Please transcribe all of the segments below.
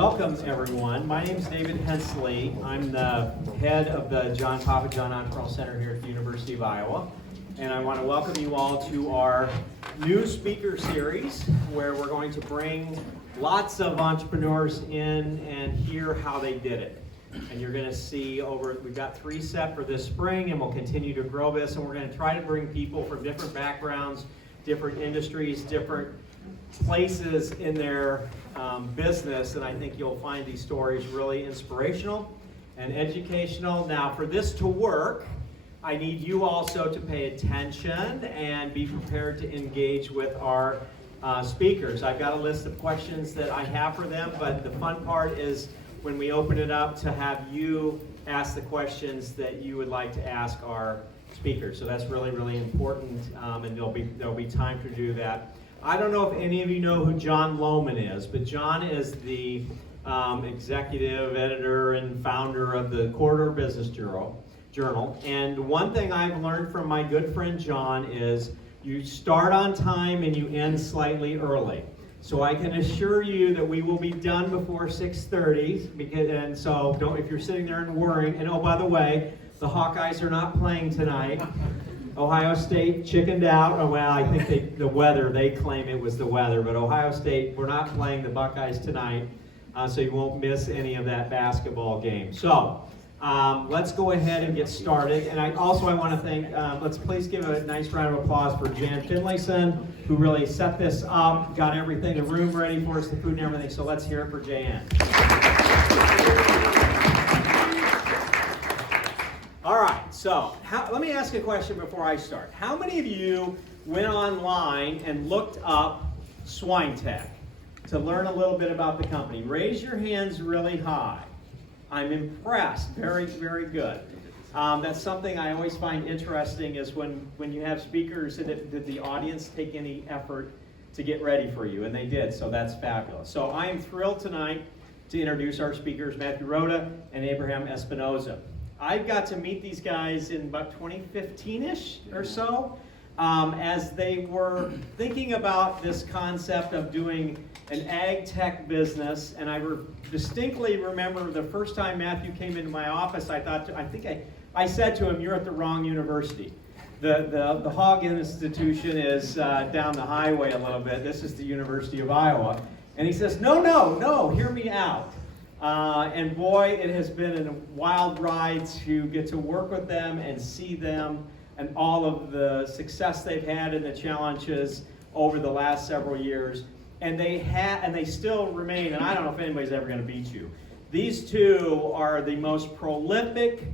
Welcome everyone. My name is David Hensley. I'm the head of the Papa John Entrepreneurial Center here at the University of Iowa. And I want to welcome you all to our new speaker series where we're going to bring lots of entrepreneurs in and hear how they did it. And you're going to see we've got 3 set for this spring, and we'll continue to grow this, and we're going to try to bring people from different backgrounds, different industries, different places in their business, and I think you'll find these stories really inspirational and educational. Now, for this to work, I need you also to pay attention and be prepared to engage with our speakers. I've got a list of questions that I have for them, but the fun part is when we open it up to have you ask the questions that you would like to ask our speakers. So that's really, really important, and there'll be time to do that. I don't know if any of you know who John Lohman is, but John is the executive editor and founder of the Corridor Business Journal. And one thing I've learned from my good friend John is you start on time and you end slightly early. So I can assure you that we will be done before 6:30, and so if you're sitting there and worrying, and oh, by the way, the Hawkeyes are not playing tonight. Ohio State chickened out. Oh, well, I think they claim it was the weather, but Ohio State, we're not playing the Buckeyes tonight, so you won't miss any of that basketball game. So let's go ahead and get started. And I want to thank, let's please give a nice round of applause for Jan Finlayson, who really set this up, got everything, the room ready for us, the food and everything. So let's hear it for Jan. All right, so let me ask a question before I start. How many of you went online and looked up SwineTech to learn a little bit about the company? Raise your hands really high. I'm impressed. Very, very good. That's something I always find interesting is when you have speakers, did the audience take any effort to get ready for you? And they did, so that's fabulous. So I am thrilled tonight to introduce our speakers, Rooda and Abraham Espinoza. I got to meet these guys in about 2015-ish or so as they were thinking about this concept of doing an ag tech business. And I distinctly remember the first time Matthew came into my office, I said to him, "You're at the wrong university. The Hog Institution is down the highway a little bit. This is the University of Iowa." And he says, no, hear me out. And boy, it has been a wild ride to get to work with them and see them and all of the success they've had and the challenges over the last several years. And they still remain, and I don't know if anybody's ever going to beat you. These two are the most prolific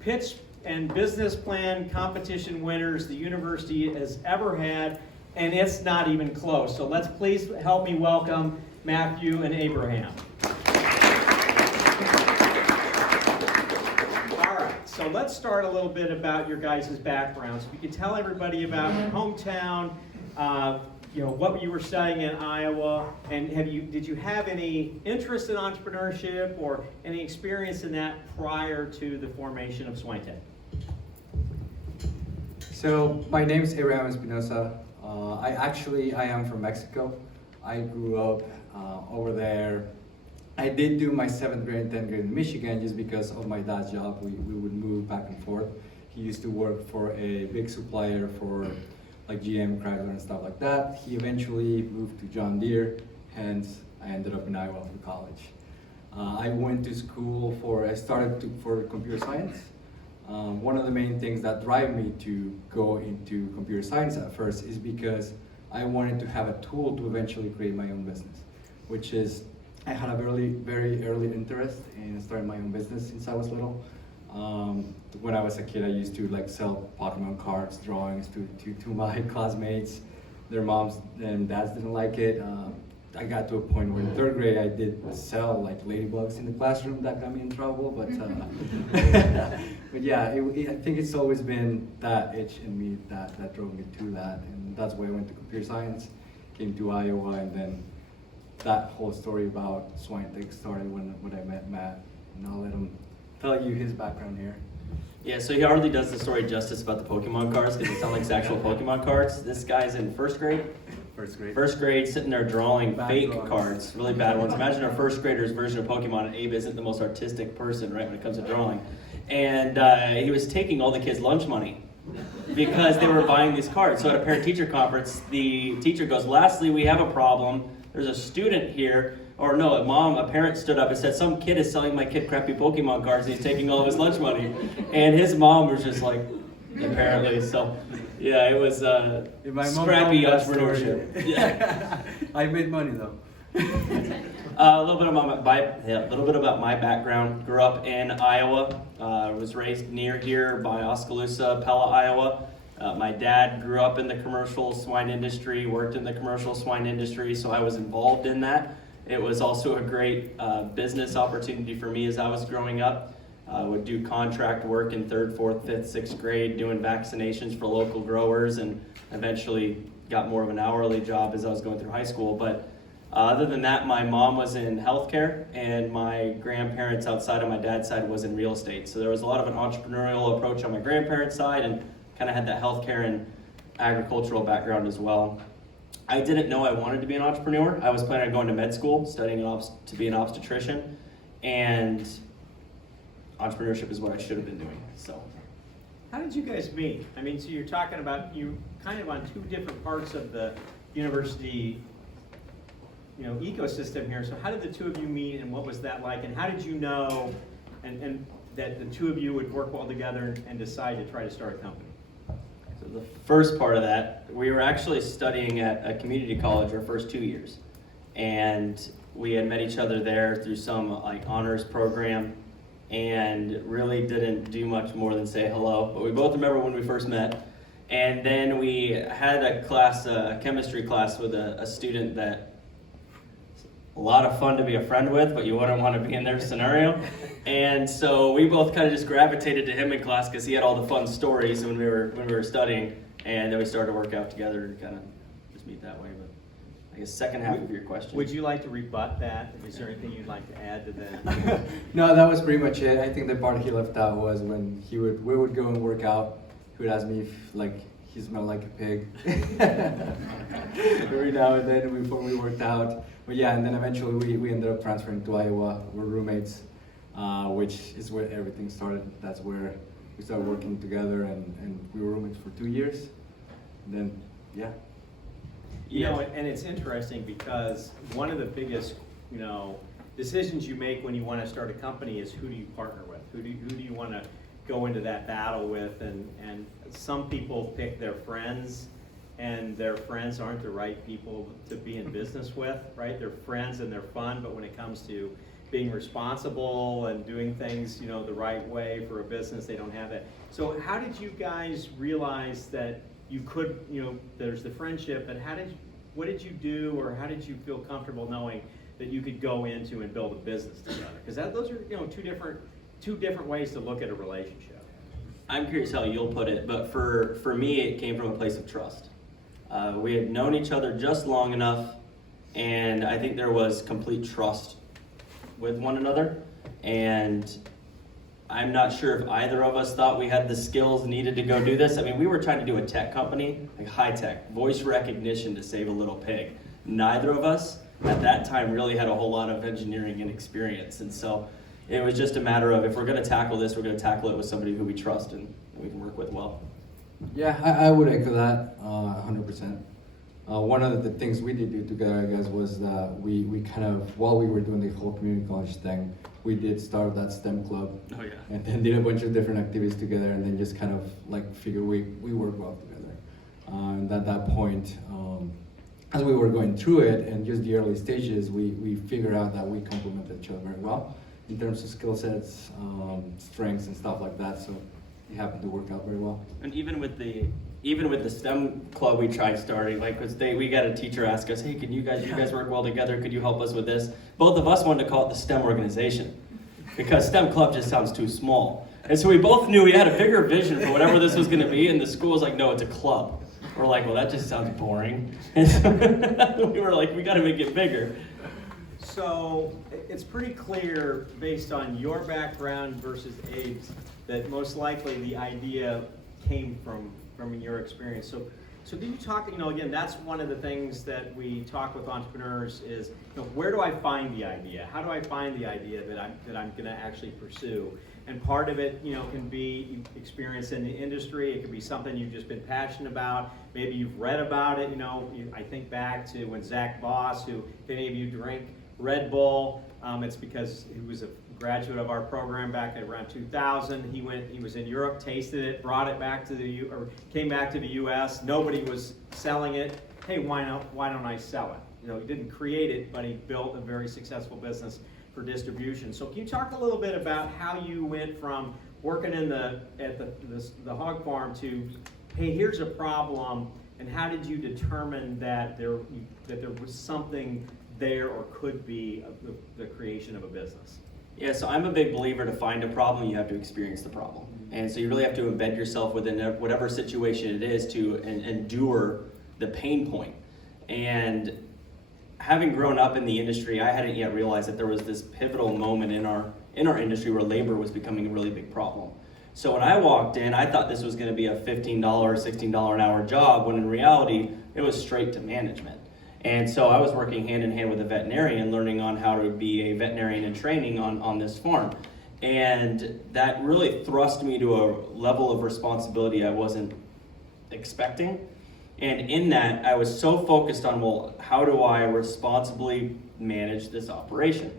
pitch and business plan competition winners the university has ever had, and it's not even close. So let's please help me welcome Matthew and Abraham. So let's start a little bit about your guys' backgrounds. If you could tell everybody about your hometown, what you were studying in Iowa, and did you have any interest in entrepreneurship or any experience in that prior to the formation of SwineTech? So my name is Ariana Espinosa. I am from Mexico. I grew up over there. I did do my 7th grade and 10th grade in Michigan just because of my dad's job. We would move back and forth. He used to work for a big supplier for like GM, Chrysler, and stuff like that. He eventually moved to John Deere, hence I ended up in Iowa for college. I went to school for computer science. One of the main things that drive me to go into computer science at first is because I wanted to have a tool to eventually create my own business, which is I had a very early interest in starting my own business since I was little. When I was a kid, I used to sell Pokemon cards, drawings to my classmates. Their moms and dads didn't like it. I got to a point where in 3rd grade I did sell ladybugs in the classroom. That got me in trouble, but yeah, I think it's always been that itch in me that drove me to that, and that's why I went to computer science, came to Iowa, and then that whole story about SwineTech started when I met Matt, and I'll let him tell you his background here. Yeah, so he hardly does the story justice about the Pokemon cards because it sounds like actual Pokemon cards. This guy's in 1st grade, First grade. First grade, sitting there drawing Bad fake drawings. cards, really bad ones. Imagine our first grader's version of Pokemon, and Abe isn't the most artistic person, right, when it comes to drawing. And he was taking all the kids' lunch money because they were buying these cards. So at a parent-teacher conference, the teacher goes, "Lastly, we have a problem. There's a student here," or no, a parent stood up and said, "Some kid is selling my kid crappy Pokemon cards and he's taking all of his lunch money." And his mom was just like, apparently, so yeah, it was My mom scrappy told me that story. entrepreneurship. Yeah. I made money though. A little bit about my background. Grew up in Iowa. Was raised near here by Oskaloosa, Pella, Iowa. My dad grew up in the commercial swine industry, worked in the commercial swine industry, so I was involved in that. It was also a great business opportunity for me as I was growing up. Would do contract work in 3rd, 4th, 5th, 6th grade, doing vaccinations for local growers, and eventually got more of an hourly job as I was going through high school. But other than that, my mom was in healthcare, and my grandparents outside of my dad's side was in real estate. So there was a lot of an entrepreneurial approach on my grandparents' side, and kind of had that healthcare and agricultural background as well. I didn't know I wanted to be an entrepreneur. I was planning on going to med school, studying to be an obstetrician, and entrepreneurship is what I should have been doing. So, How did you guys meet? I mean, so you're talking about you kind of on two different parts of the university, ecosystem here. So how did the two of you meet, and what was that like? And how did you know, and that the two of you would work well together and decide to try to start a company? so the first part of that, we were actually studying at a community college our first 2 years, and we had met each other there through some honors program, and really didn't do much more than say hello. But we both remember when we first met. And then we had a class, a chemistry class with a student that a lot of fun to be a friend with, but you wouldn't want to be in their scenario. And so we both kind of just gravitated to him in class because he had all the fun stories when we were studying. And then we started to work out together and kind of just meet that way. But I guess second half of your question. Would you like to rebut that? Is there anything you'd like to add to that? No, that was pretty much it. I think the part he left out was when we would go and work out. He would ask me if he smelled like a pig every now and then before we worked out. But yeah, and then eventually we ended up transferring to Iowa. We're roommates, which is where everything started. That's where we started working together, and we were roommates for 2 years. And then, yeah. And it's interesting because one of the biggest, decisions you make when you want to start a company is who do you partner with? Who do you want to go into that battle with? And some people pick their friends, and their friends aren't the right people to be in business with, right? They're friends and they're fun, but when it comes to being responsible and doing things, the right way for a business, they don't have that. So how did you guys realize that you could, there's the friendship, but what did you do, or how did you feel comfortable knowing that you could go into and build a business together? Because those are, two different ways to look at a relationship. I'm curious how you'll put it, but for me, it came from a place of trust. We had known each other just long enough, and I think there was complete trust with one another. And I'm not sure if either of us thought we had the skills needed to go do this. I mean, we were trying to do a tech company, like high tech, voice recognition to save a little pig. Neither of us at that time really had a whole lot of engineering and experience. And so it was just a matter of, if we're going to tackle this, we're going to tackle it with somebody who we trust and we can work with well. Yeah, I would echo that 100%. One of the things we did do together, I guess, was that we kind of, while we were doing the whole community college thing, we did start that STEM club. Oh, yeah. And then did a bunch of different activities together, and then just kind of figured we work well together. And at that point, as we were going through it and just the early stages, we figured out that we complemented each other very well in terms of skill sets, strengths, and stuff like that. So it happened to work out very well. And even with the STEM club we tried starting, we got a teacher ask us, "Hey, you guys work well together? Could you help us with this?" Both of us wanted to call it the STEM organization because STEM club just sounds too small. And so we both knew we had a bigger vision for whatever this was going to be, and the school was like, "No, it's a club." We're like, "Well, that just sounds boring." And so we were like, "We got to make it bigger." So it's pretty clear, based on your background versus Abe's, that most likely the idea came from your experience. So So can you talk, again, that's one of the things that we talk with entrepreneurs is, where do I find the idea? How do I find the idea that I'm going to actually pursue? And part of it, can be experience in the industry. It could be something you've just been passionate about. Maybe you've read about it. I think back to when Zach Boss, who, if any of you drink Red Bull, it's because he was a graduate of our program back at around 2000. He was in Europe, tasted it, brought it back to came back to the U.S. Nobody was selling it. Hey, why don't I sell it? He didn't create it, but he built a very successful business for distribution. So can you talk a little bit about how you went from working at the hog farm to, hey, here's a problem, and how did you determine that there was something there or could be the creation of a business? Yeah, so I'm a big believer to find a problem, you have to experience the problem. And so you really have to embed yourself within whatever situation it is to endure the pain point. And having grown up in the industry, I hadn't yet realized that there was this pivotal moment in our industry where labor was becoming a really big problem. So when I walked in, I thought this was going to be a $15, $16 an hour job, when in reality, it was straight to management. And so I was working hand in hand with a veterinarian, learning on how to be a veterinarian in training on this farm. And that really thrust me to a level of responsibility I wasn't expecting. And in that, I was so focused on, well, how do I responsibly manage this operation?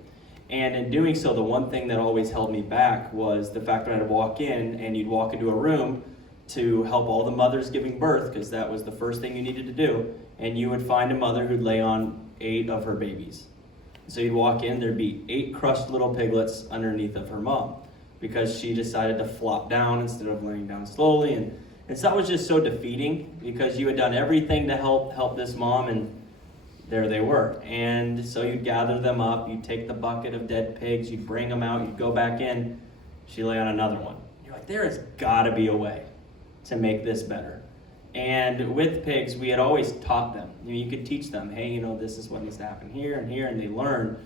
And in doing so, the one thing that always held me back was the fact that I'd walk in and you'd walk into a room to help all the mothers giving birth, because that was the first thing you needed to do, and you would find a mother who'd lay on 8 of her babies. So you'd walk in, there'd be 8 crushed little piglets underneath of her mom, because she decided to flop down instead of laying down slowly. And so that was just so defeating, because you had done everything to help this mom, and there they were. And so you'd gather them up, you'd take the bucket of dead pigs, you'd bring them out, you'd go back in, she'd lay on another one. You're like, there has got to be a way to make this better. And with pigs, we had always taught them. You could teach them, hey, this is what needs to happen here and here, and they learn.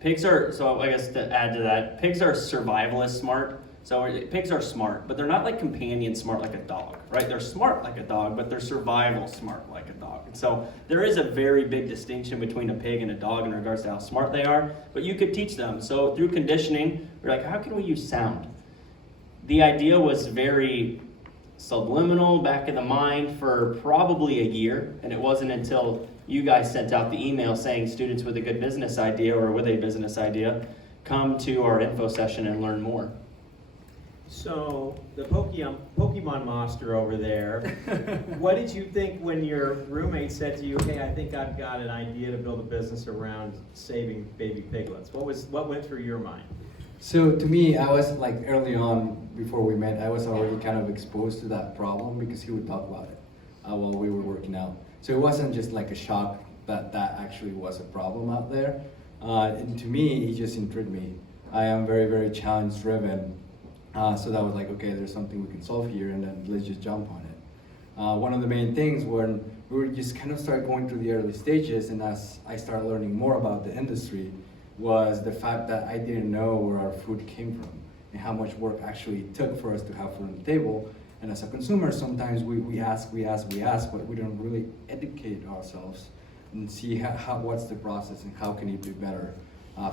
Pigs are, so I guess to add to that, pigs are survivalist smart. So pigs are smart, but they're not like companion smart like a dog, right? They're smart like a dog, but they're survival smart like a dog. And so there is a very big distinction between a pig and a dog in regards to how smart they are, but you could teach them. So through conditioning, we're like, how can we use sound? The idea was very subliminal back in the mind for probably a year, and it wasn't until you guys sent out the email saying students with a good business idea or with a business idea, come to our info session and learn more. So the Pokemon monster over there, what did you think when your roommate said to you, hey, I think I've got an idea to build a business around saving baby piglets? What went through your mind? So to me, I was like early on, before we met, I was already kind of exposed to that problem because he would talk about it while we were working out. So it wasn't just like a shock that actually was a problem out there. And to me, it just intrigued me. I am very, very challenge driven. So that was like, okay, there's something we can solve here, and then let's just jump on it. One of the main things when we were just kind of start going through the early stages, and as I started learning more about the industry, was the fact that I didn't know where our food came from and how much work actually took for us to have food on the table. And as a consumer, sometimes we ask, but we don't really educate ourselves and see what's the process and how can it be better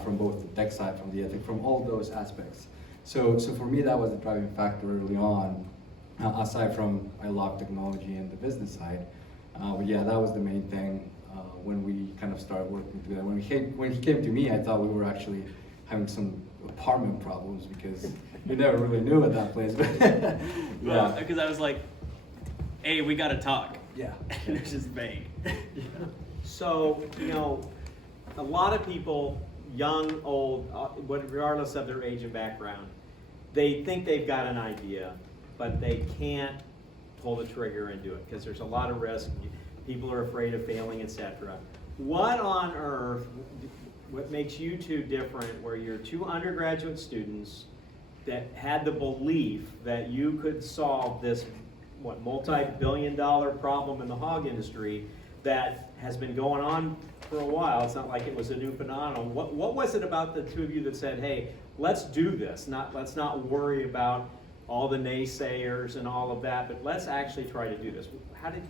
from both the tech side, from the ethic, from all those aspects. So for me, that was the driving factor early on, aside from I love technology and the business side. But yeah, that was the main thing when we kind of started working together. When he came to me, I thought we were actually having some apartment problems because we never really knew at that place. But yeah, because I was like, hey, we got to talk. Yeah. And it's just vague. Yeah. So, a lot of people, young, old, regardless of their age and background, they think they've got an idea, but they can't pull the trigger and do it because there's a lot of risk. People are afraid of failing, etc. What on earth, what makes you two different, where you're two undergraduate students that had the belief that you could solve this, multi-billion-dollar problem in the hog industry that has been going on for a while? It's not like it was a new phenomenon. What was it about the two of you that said, hey, let's do this, let's not worry about all the naysayers and all of that, but let's actually try to do this. How did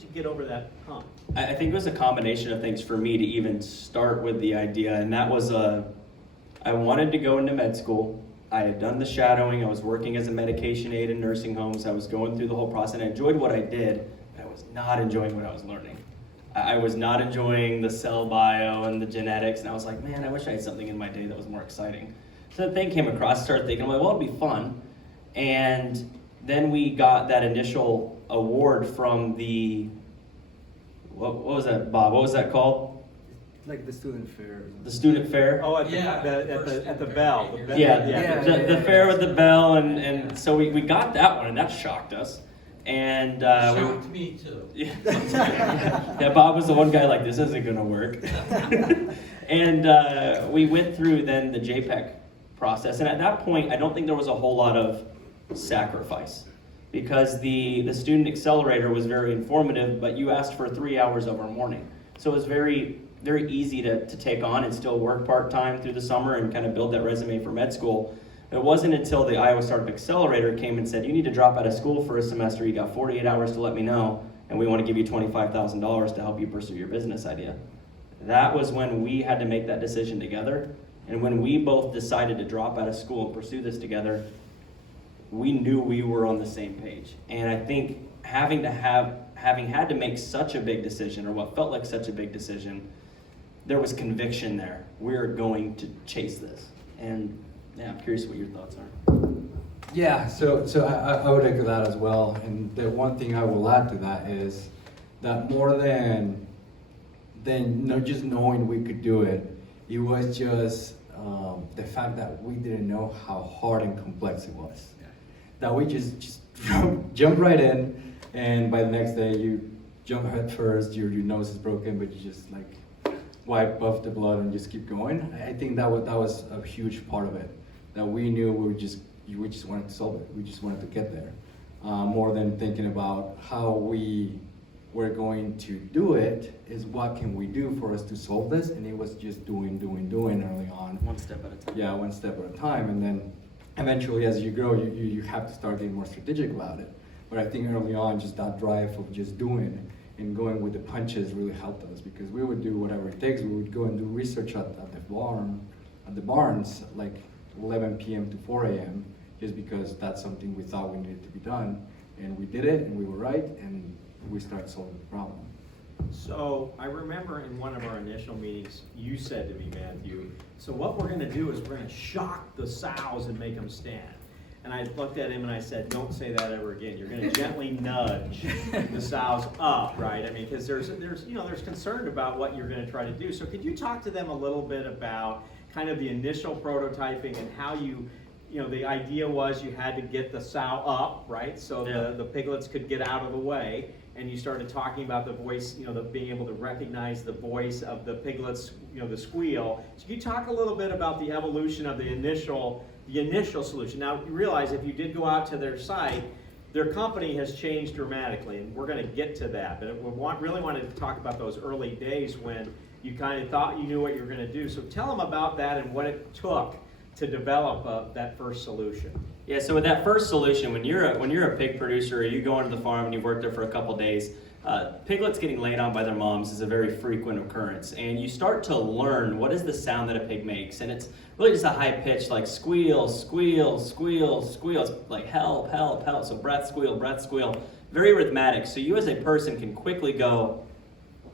you get over that hump? I think it was a combination of things for me to even start with the idea, and that was I wanted to go into med school. I had done the shadowing. I was working as a medication aide in nursing homes. I was going through the whole process. I enjoyed what I did, but I was not enjoying what I was learning. I was not enjoying the cell bio and the genetics, and I was like, man, I wish I had something in my day that was more exciting. So the thing came across, I started thinking, well, it'd be fun. And then we got that initial award from the, what was that, Bob? What was that called? Like the student fair. The student fair? Oh, at the bell. Yeah, the fair with the bell, and so we got that one, and that shocked us. And Shocked me too. yeah, Bob was the one guy like, this isn't gonna work. And we went through then the JPEC process, and at that point, I don't think there was a whole lot of sacrifice, because the student accelerator was very informative, but you asked for 3 hours of our morning. So it was very, very easy to take on and still work part-time through the summer and kind of build that resume for med school. It wasn't until the Iowa Startup Accelerator came and said, you need to drop out of school for a semester, you got 48 hours to let me know, and we want to give you $25,000 to help you pursue your business idea. That was when we had to make that decision together, and when we both decided to drop out of school and pursue this together, we knew we were on the same page. And I think having had to make such a big decision, or what felt like such a big decision, there was conviction there. We're going to chase this. And yeah, I'm curious what your thoughts are. Yeah, so I would echo that as well. And the one thing I will add to that is that more than not just knowing we could do it, it was just the fact that we didn't know how hard and complex it was. Yeah. That we just jump right in, and by the next day you jump head first, your nose is broken, but you just like wipe off the blood and just keep going. I think that was a huge part of it. That we knew we just wanted to solve it. We just wanted to get there, more than thinking about how we were going to do it. Is what can we do for us to solve this? And it was just doing early on. One step at a time. Yeah, one step at a time, and then eventually, as you grow, you have to start getting more strategic about it. But I think early on, just that drive of just doing and going with the punches really helped us, because we would do whatever it takes. We would go and do research at the barns, like 11 p.m. to 4 a.m., just because that's something we thought we needed to be done. And we did it, and we were right, and we started solving the problem. So I remember in one of our initial meetings, you said to me, Matthew, so what we're gonna do is we're gonna shock the sows and make them stand. And I looked at him and I said, don't say that ever again. You're gonna gently nudge the sows up, right? I mean, because there's concern about what you're gonna try to do. So could you talk to them a little bit about kind of the initial prototyping and how the idea was you had to get the sow up, right? So the piglets could get out of the way. And you started talking about the voice, being able to recognize the voice of the piglets, the squeal. So can you talk a little bit about the evolution of the initial solution? Now, you realize if you did go out to their site, their company has changed dramatically, and we're going to get to that. But we really wanted to talk about those early days when you kind of thought you knew what you were going to do. So tell them about that and what it took to develop that first solution. Yeah, so with that first solution, when you're a pig producer, or you go into the farm and you've worked there for a couple days, piglets getting laid on by their moms is a very frequent occurrence, and you start to learn what is the sound that a pig makes, and it's really just a high pitch, like squeal, squeal, squeal, squeal. It's like help, help, help. So breath, squeal, very rhythmic. So you as a person can quickly go,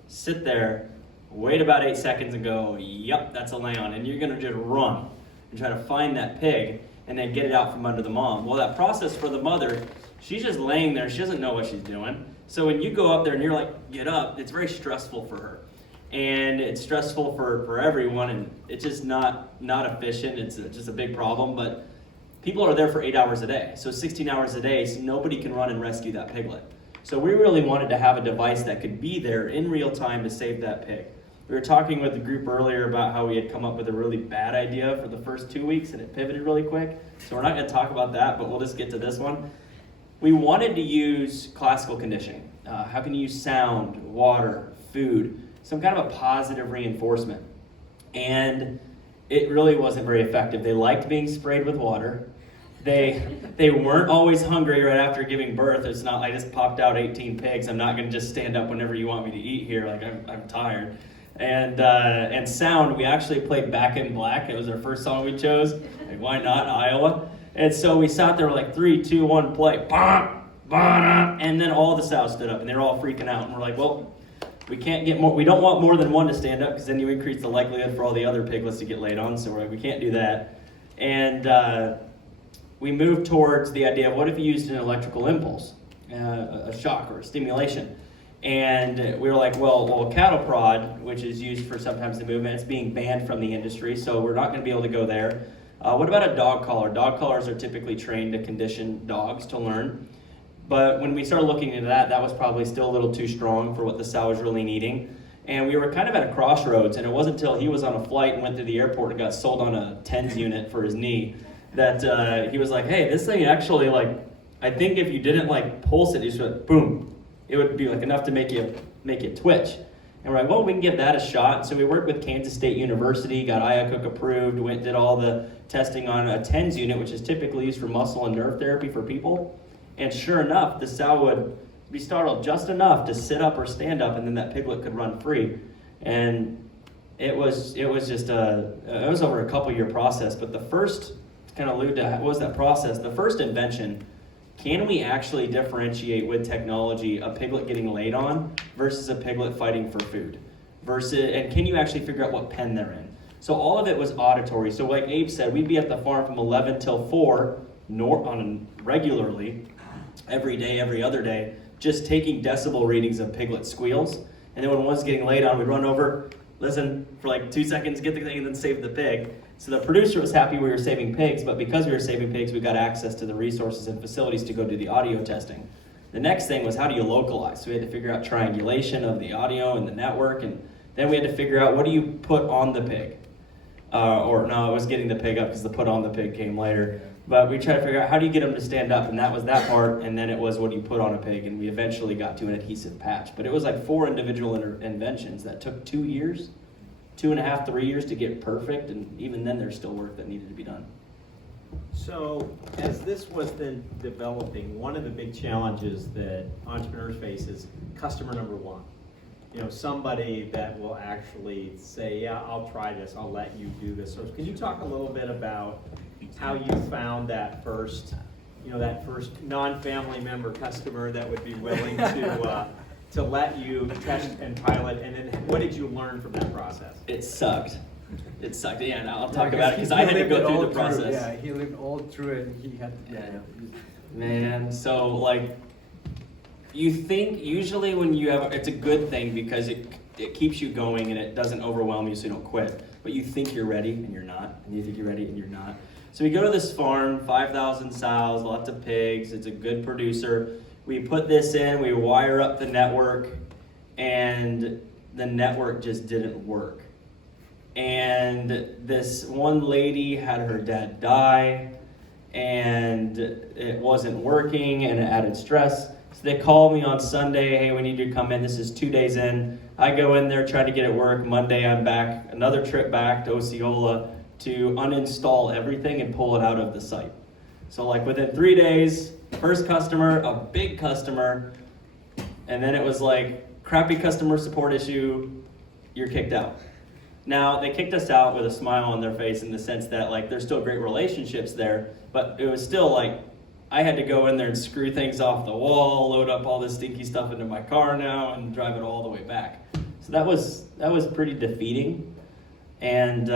sit there, wait about 8 seconds, and go, yep, that's a lay on, and you're gonna just run and try to find that pig and then get it out from under the mom. Well, that process for the mother, she's just laying there. She doesn't know what she's doing. So when you go up there and you're like, get up, it's very stressful for her. And it's stressful for everyone, and it's just not efficient. It's just a big problem. But people are there for 8 hours a day. So 16 hours a day, so nobody can run and rescue that piglet. So we really wanted to have a device that could be there in real time to save that pig. We were talking with the group earlier about how we had come up with a really bad idea for the first 2 weeks, and it pivoted really quick. So we're not going to talk about that, but we'll just get to this one. We wanted to use classical conditioning. How can you use sound, water, food, some kind of a positive reinforcement? And it really wasn't very effective. They liked being sprayed with water. They weren't always hungry right after giving birth. It's not, I just popped out 18 pigs. I'm not gonna just stand up whenever you want me to eat here. Like I'm tired. And sound, we actually played Back in Black. It was our first song we chose. Like, why not, Iowa? And so we sat there like 3, 2, 1, play. And then all the sows stood up and they were all freaking out. And we're like, well, we can't get more, we don't want more than one to stand up because then you increase the likelihood for all the other piglets to get laid on. So we're like, we can't do that. And we moved towards the idea of what if you used an electrical impulse, a shock or a stimulation. And we were like, well, cattle prod, which is used for sometimes the movement, it's being banned from the industry, so we're not going to be able to go there. What about a dog collar? Dog collars are typically trained to condition dogs to learn. But when we started looking into that, that was probably still a little too strong for what the sow was really needing. And we were kind of at a crossroads, and it wasn't until he was on a flight and went through the airport and got sold on a TENS unit for his knee that he was like, hey, this thing actually, like, I think if you didn't like pulse it, you just went boom, it would be like enough to make you twitch. And we're like, well, we can give that a shot. So we worked with Kansas State University, got IACUC approved, went and did all the testing on a TENS unit, which is typically used for muscle and nerve therapy for people. And sure enough, the sow would be startled just enough to sit up or stand up, and then that piglet could run free. And it was just it was over a couple-year process. But the first, to kind of allude to what was that process, the first invention, can we actually differentiate with technology a piglet getting laid on versus a piglet fighting for food? And can you actually figure out what pen they're in? So all of it was auditory. So like Abe said, we'd be at the farm from 11 till 4 regularly, every day, every other day, just taking decibel readings of piglet squeals. And then when one's getting laid on, we'd run over, listen for like 2 seconds, get the thing, and then save the pig. So the producer was happy we were saving pigs, but because we were saving pigs, we got access to the resources and facilities to go do the audio testing. The next thing was, how do you localize? So we had to figure out triangulation of the audio and the network, and then we had to figure out, what do you put on the pig? Or no, it was getting the pig up because the put on the pig came later. But we tried to figure out, how do you get them to stand up? And that was that part, and then it was, what do you put on a pig? And we eventually got to an adhesive patch. But it was like 4 individual inventions that took 2 years. 2.5, 3 years to get perfect, and even then there's still work that needed to be done. So as this was then developing, one of the big challenges that entrepreneurs face is customer number one. You know, somebody that will actually say, yeah, I'll try this, I'll let you do this. So can you talk a little bit about how you found that first non-family member customer that would be willing to let you test and pilot, and then what did you learn from that process? It sucked. Yeah, and I'll talk about it because I had to go through the process. Yeah, he lived all through it. He had Man, so like, you think usually when you have, it's a good thing because it keeps you going and it doesn't overwhelm you so you don't quit. But you think you're ready and you're not, and you think you're ready and you're not. So we go to this farm, 5,000 sows, lots of pigs, it's a good producer. We put this in, we wire up the network, and the network just didn't work. And this one lady had her dad die, and it wasn't working, and it added stress. So they called me on Sunday, hey, we need you to come in. This is 2 days in. I go in there, try to get it work. Monday, I'm back, another trip back to Osceola to uninstall everything and pull it out of the site. So like within 3 days, first customer, a big customer, and then it was like, crappy customer support issue, you're kicked out. Now, they kicked us out with a smile on their face in the sense that like there's still great relationships there, but it was still like, I had to go in there and screw things off the wall, load up all this stinky stuff into my car now, and drive it all the way back. So that was pretty defeating, and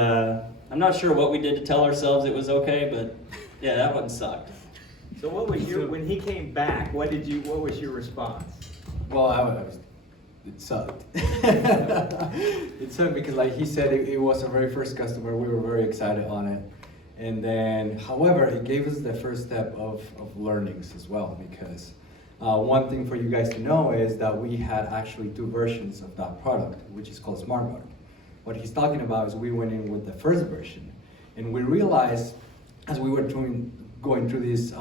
I'm not sure what we did to tell ourselves it was okay, but yeah, that one sucked. So what was when he came back, what was your response? Well, it sucked. It sucked because, like he said, it was our very first customer. We were very excited on it. And then, however, it gave us the first step of learnings as well, because one thing for you guys to know is that we had actually 2 versions of that product, which is called SmartGuard. What he's talking about is we went in with the first version, and we realized as we were going through these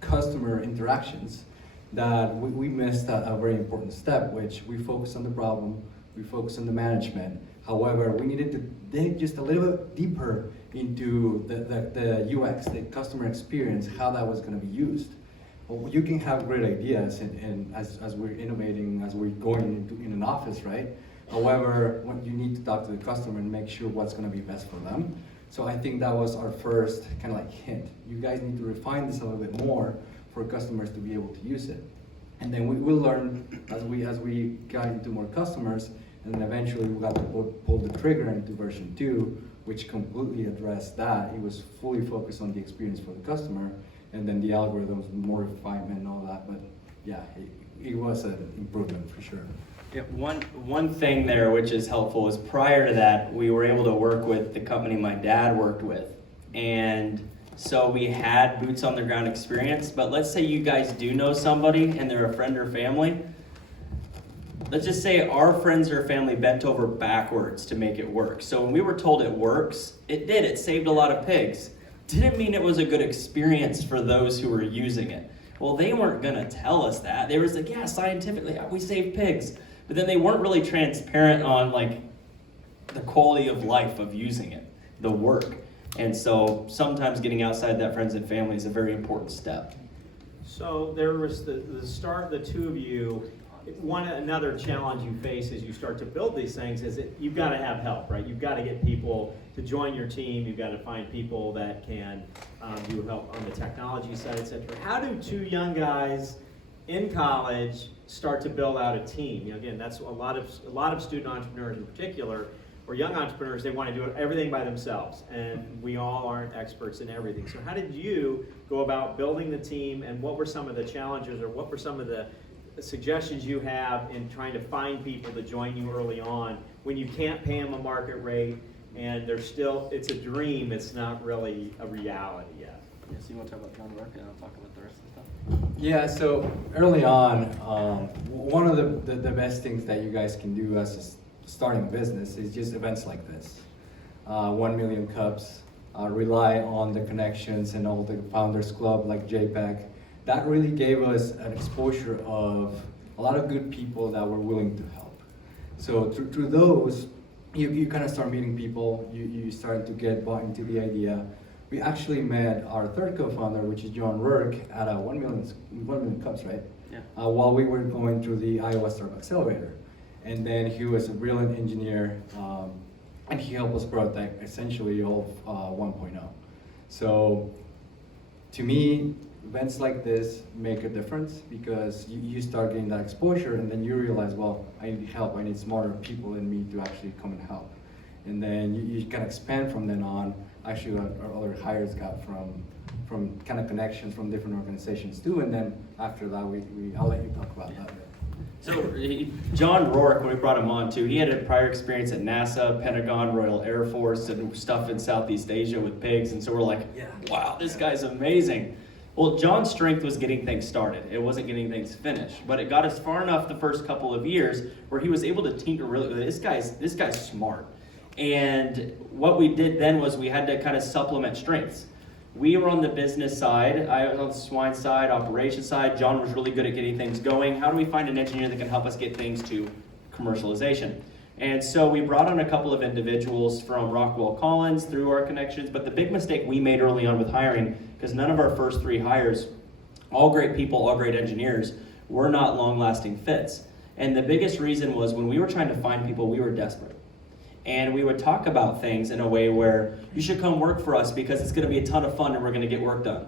customer interactions that we missed a very important step, which we focus on the problem, we focus on the management, However, we needed to dig just a little bit deeper into the UX, the customer experience, how that was going to be used. Well, you can have great ideas, and as we're innovating, as we're going in an office, right? However, when you need to talk to the customer and make sure what's going to be best for them. So I think that was our first kind of like hint. You guys need to refine this a little bit more for customers to be able to use it. And then we will learn as we got into more customers, and then eventually we got to pull the trigger into version 2, which completely addressed that. It was fully focused on the experience for the customer, and then the algorithms, more refinement and all that. But yeah, it was an improvement for sure. Yeah, one thing there which is helpful is prior to that, we were able to work with the company my dad worked with. And so we had boots on the ground experience, but let's say you guys do know somebody and they're a friend or family. Let's just say our friends or family bent over backwards to make it work. So when we were told it works, it did. It saved a lot of pigs. Didn't mean it was a good experience for those who were using it. Well, they weren't gonna tell us that. They were like, yeah, scientifically, we saved pigs. But then they weren't really transparent on like the quality of life of using it, the work. And so sometimes getting outside that friends and family is a very important step. So there was the start, the two of you, another challenge you face as you start to build these things is that you've got to have help, right? You've got to get people to join your team. You've got to find people that can do help on the technology side, et cetera. How do two young guys in college start to build out a team? You know, again, that's a lot of student entrepreneurs in particular, or young entrepreneurs, they want to do everything by themselves, and we all aren't experts in everything. So how did you go about building the team, and what were some of the challenges, or what were some of the suggestions you have in trying to find people to join you early on when you can't pay them a market rate and they're still, it's a dream, it's not really a reality yet? Yeah, so you want to talk about John Roark and I'll talk about the rest of the stuff? Yeah, so early on, one of the best things that you guys can do as starting a business is just events like this. 1 Million Cups, rely on the connections and all the Founders Club like JPEC. That really gave us an exposure of a lot of good people that were willing to help. So through those, you kind of start meeting people, you start to get bought into the idea. We actually met our third co-founder, which is John Roark, at a 1 million Cups, right? Yeah. While we were going through the Iowa Startup Accelerator. And then he was a brilliant engineer, and he helped us prototype essentially all of 1.0. So to me, events like this make a difference because you start getting that exposure, and then you realize, well, I need help, I need smarter people than me to actually come and help. And then you kind of expand from then on. Actually, our other hires got from kind of connections from different organizations too, and then after that, I'll let you talk about that. So John Roark, when we brought him on too, he had a prior experience at NASA, Pentagon, Royal Air Force, and stuff in Southeast Asia with pigs, and so we're like, wow, this guy's amazing. Well, John's strength was getting things started. It wasn't getting things finished, but it got us far enough the first couple of years where he was able to tinker really. This guy's smart. And what we did then was we had to kind of supplement strengths. We were on the business side, I was on the swine side, operation side. John was really good at getting things going. How do we find an engineer that can help us get things to commercialization? And so we brought on a couple of individuals from Rockwell Collins through our connections, but the big mistake we made early on with hiring, because none of our first 3 hires, all great people, all great engineers, were not long-lasting fits. And the biggest reason was when we were trying to find people, we were desperate. And we would talk about things in a way where you should come work for us because it's going to be a ton of fun and we're going to get work done.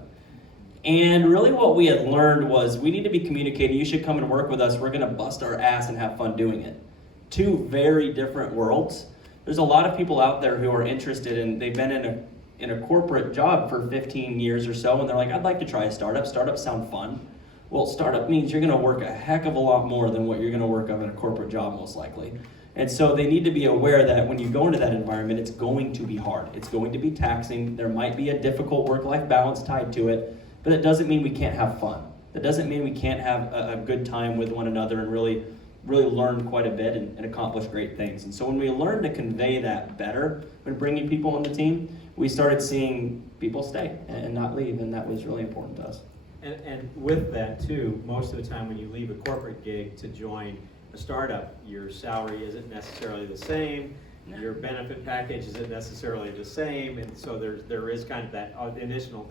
And really what we had learned was we need to be communicating, you should come and work with us, we're going to bust our ass and have fun doing it. 2 very different worlds. There's a lot of people out there who are interested in, they've been in a corporate job for 15 years or so, and they're like, I'd like to try a startup. Startups sound fun. Well, startup means you're going to work a heck of a lot more than what you're going to work on in a corporate job most likely. And so they need to be aware that when you go into that environment, it's going to be hard. It's going to be taxing. There might be a difficult work-life balance tied to it, but it doesn't mean we can't have fun. That doesn't mean we can't have a good time with one another and really learn quite a bit and accomplish great things. And so when we learned to convey that better when bringing people on the team, we started seeing people stay and not leave, and that was really important to us. And with that too, most of the time when you leave a corporate gig to join a startup, your salary isn't necessarily the same. Your benefit package isn't necessarily the same, and so there is kind of that additional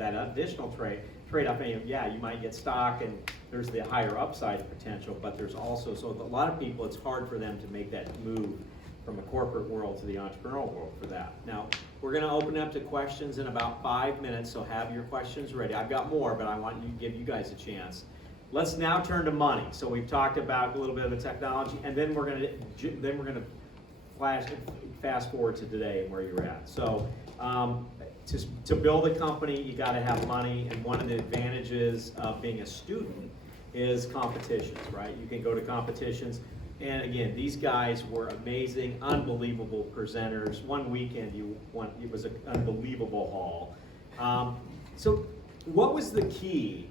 trade-off. And yeah, you might get stock, and there's the higher upside potential, but there's also, so a lot of people, it's hard for them to make that move from a corporate world to the entrepreneurial world for that. Now, we're gonna open up to questions in about 5 minutes, so have your questions ready. I've got more, but I want to give you guys a chance. Let's now turn to money. So we've talked about a little bit of the technology, and then we're gonna fast forward to today and where you're at. So to build a company, you got to have money, and one of the advantages of being a student is competitions, right? You can go to competitions, and again, these guys were amazing, unbelievable presenters. One weekend, it was an unbelievable haul. So what was the key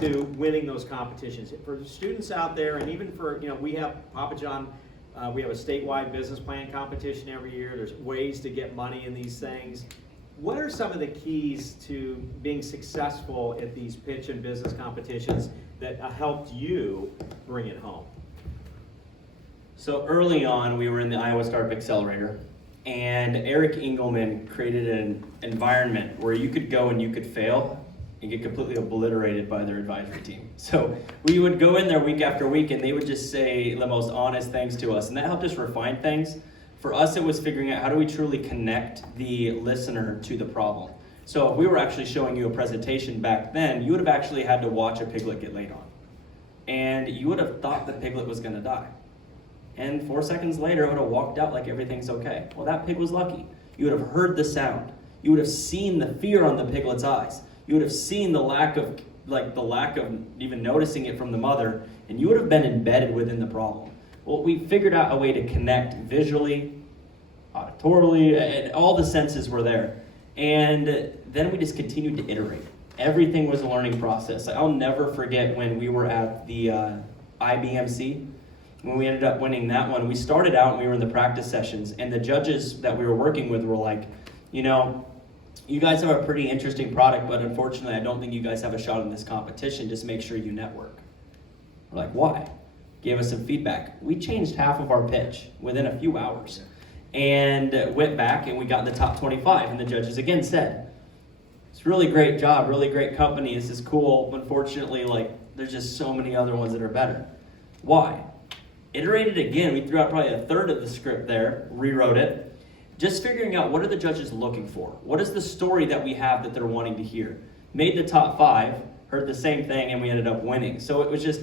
to winning those competitions? For the students out there, and even for, we have Papa John, we have a statewide business plan competition every year. There's ways to get money in these things. What are some of the keys to being successful at these pitch and business competitions that helped you bring it home? So early on, we were in the Iowa Startup Accelerator, and Eric Engelman created an environment where you could go and you could fail and get completely obliterated by their advisory team. So we would go in there week after week, and they would just say the most honest things to us, and that helped us refine things. For us, it was figuring out how do we truly connect the listener to the problem. So if we were actually showing you a presentation back then, you would have actually had to watch a piglet get laid on. And you would have thought the piglet was gonna die. And 4 seconds later, it would have walked out like everything's okay. Well, that pig was lucky. You would have heard the sound. You would have seen the fear on the piglet's eyes. You would have seen the lack of even noticing it from the mother, and you would have been embedded within the problem. Well, we figured out a way to connect visually, auditorily, and all the senses were there. And then we just continued to iterate. Everything was a learning process. I'll never forget when we were at the IBMC, when we ended up winning that one. We started out and we were in the practice sessions, and the judges that we were working with were like, you guys have a pretty interesting product, but unfortunately I don't think you guys have a shot in this competition. Just make sure you network. We're like, why? Gave us some feedback. We changed half of our pitch within a few hours and went back and we got in the top 25, and the judges again said, it's a really great job, really great company, this is cool. Unfortunately, there's just so many other ones that are better. Why? Iterated again. We threw out probably a third of the script there, rewrote it, just figuring out what are the judges looking for? What is the story that we have that they're wanting to hear? Made the top 5, heard the same thing, and we ended up winning. So it was just,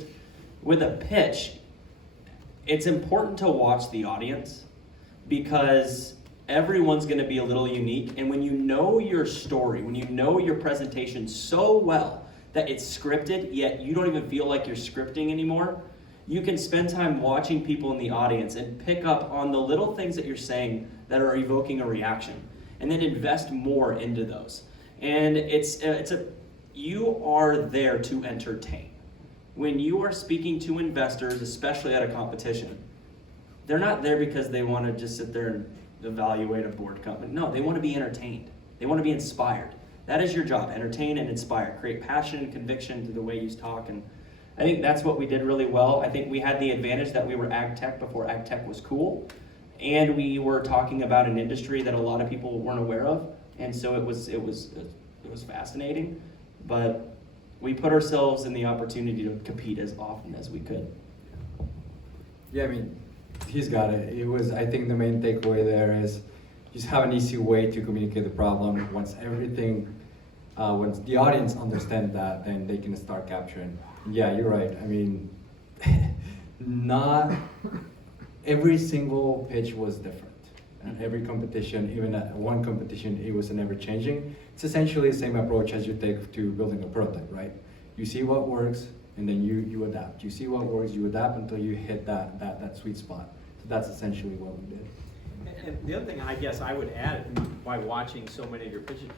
with a pitch, it's important to watch the audience because everyone's going to be a little unique. And when you know your story, when you know your presentation so well that it's scripted, yet you don't even feel like you're scripting anymore, you can spend time watching people in the audience and pick up on the little things that you're saying that are evoking a reaction, and then invest more into those. And you are there to entertain. When you are speaking to investors, especially at a competition, they're not there because they want to just sit there and evaluate a board company. No, they want to be entertained. They want to be inspired. That is your job, entertain and inspire. Create passion and conviction through the way you talk, and I think that's what we did really well. I think we had the advantage that we were ag tech before ag tech was cool, and we were talking about an industry that a lot of people weren't aware of, and so it was fascinating. But we put ourselves in the opportunity to compete as often as we could. Yeah, I mean, he's got it. I think the main takeaway there is just have an easy way to communicate the problem. Once the audience understands that, then they can start capturing. Yeah, you're right. I mean, not every single pitch was different. And every competition, even at one competition, it was never changing. It's essentially the same approach as you take to building a prototype, right? You see what works, and then you adapt. You see what works, you adapt until you hit that sweet spot. So that's essentially what we did. And the other thing I guess I would add by watching so many of your pitches,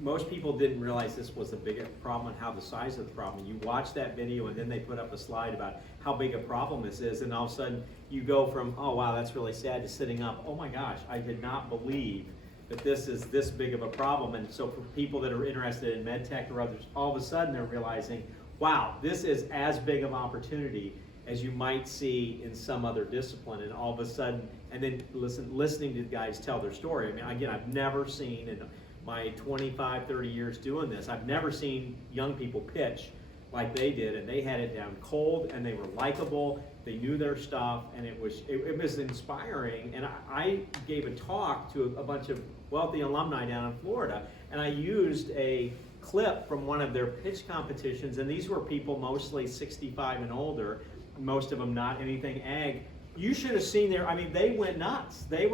most people didn't realize this was the bigger problem and how the size of the problem. You watch that video and then they put up a slide about how big a problem this is, and all of a sudden you go from, oh wow, that's really sad, to sitting up, oh my gosh, I did not believe that this is this big of a problem. And so for people that are interested in med tech or others, all of a sudden they're realizing, wow, this is as big of an opportunity as you might see in some other discipline, and all of a sudden, and then listening to the guys tell their story. I mean, again, I've never seen in my 25, 30 years doing this, I've never seen young people pitch like they did, and they had it down cold, and they were likable, they knew their stuff, and it was inspiring. And I gave a talk to a bunch of wealthy alumni down in Florida, and I used a clip from one of their pitch competitions, and these were people mostly 65 and older, most of them not anything ag. You should have seen I mean, they went nuts. They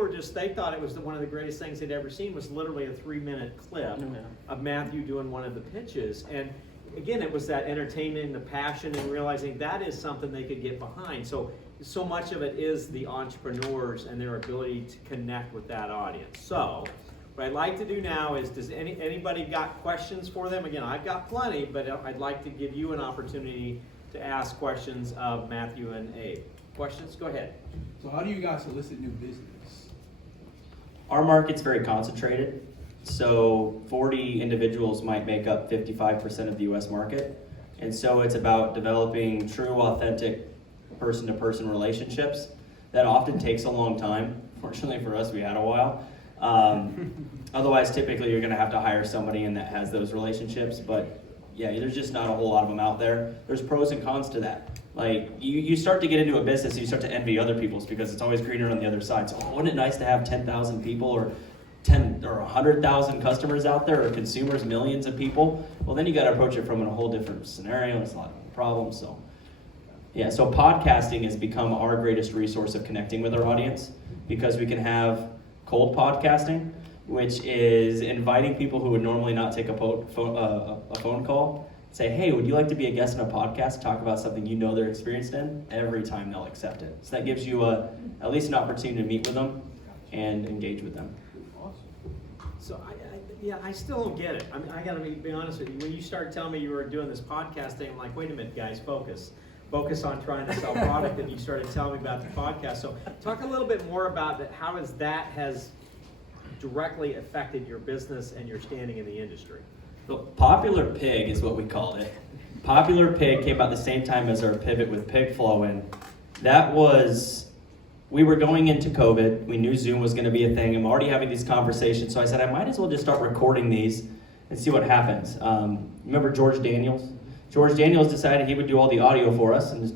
thought it was one of the greatest things they'd ever seen. Was literally a 3-minute clip of Matthew doing one of the pitches. And again, it was that entertainment, the passion, and realizing that is something they could get behind. So much of it is the entrepreneurs and their ability to connect with that audience. So what I'd like to do now is, does anybody got questions for them? Again, I've got plenty, but I'd like to give you an opportunity to ask questions of Matthew and Abe. Questions? Go ahead. So how do you guys solicit new business? Our market's very concentrated. So 40 individuals might make up 55% of the US market. And so it's about developing true, authentic person-to-person relationships. That often takes a long time. Fortunately for us, we had a while. Otherwise, typically you're gonna have to hire somebody in that has those relationships. But yeah, there's just not a whole lot of them out there. There's pros and cons to that. Like, you start to get into a business, you start to envy other people's because it's always greener on the other side. So wouldn't it nice to have 10,000 people or 10 or 100,000 customers out there, or consumers, millions of people? Well, then you got to approach it from a whole different scenario. It's a lot of problems. So yeah, so podcasting has become our greatest resource of connecting with our audience, because we can have cold podcasting, which is inviting people who would normally not take a phone call. Say, hey, would you like to be a guest in a podcast, talk about something you know they're experienced in? Every time they'll accept it. So that gives you at least an opportunity to meet with them and engage with them. So I still don't get it. I mean, I gotta be honest with you. When you started telling me you were doing this podcast thing, I'm like, wait a minute, guys, focus on trying to sell product. And you started telling me about the podcast. So talk a little bit more about that. How has directly affected your business and your standing in the industry? So Popular Pig is what we called it. Popular Pig came about the same time as our pivot with PigFlow, and we were going into COVID. We knew Zoom was going to be a thing. I'm already having these conversations, so I said I might as well just start recording these and see what happens. Remember George Daniels? George Daniels decided he would do all the audio for us and just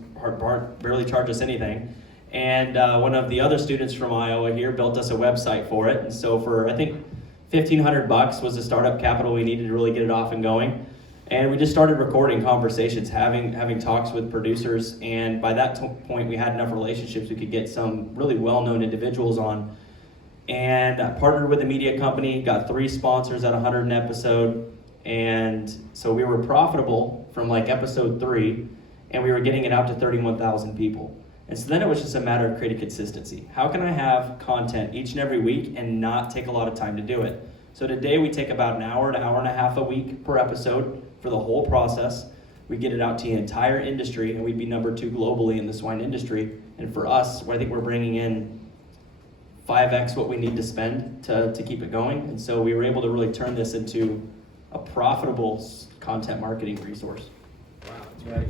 barely charge us anything. And one of the other students from Iowa here built us a website for it. And so for, I think, $1,500 was the startup capital we needed to really get it off and going. And we just started recording conversations, having talks with producers. And by that point, we had enough relationships we could get some really well-known individuals on. And I partnered with a media company, got 3 sponsors at 100 an episode. And so we were profitable from like episode 3, and we were getting it out to 31,000 people. And so then it was just a matter of creating consistency. How can I have content each and every week and not take a lot of time to do it? So today we take about an hour to hour and a half a week per episode for the whole process. We get it out to the entire industry, and we'd be number 2 globally in the swine industry. And for us, I think we're bringing in 5x what we need to spend to keep it going. And so we were able to really turn this into a profitable content marketing resource. Yeah,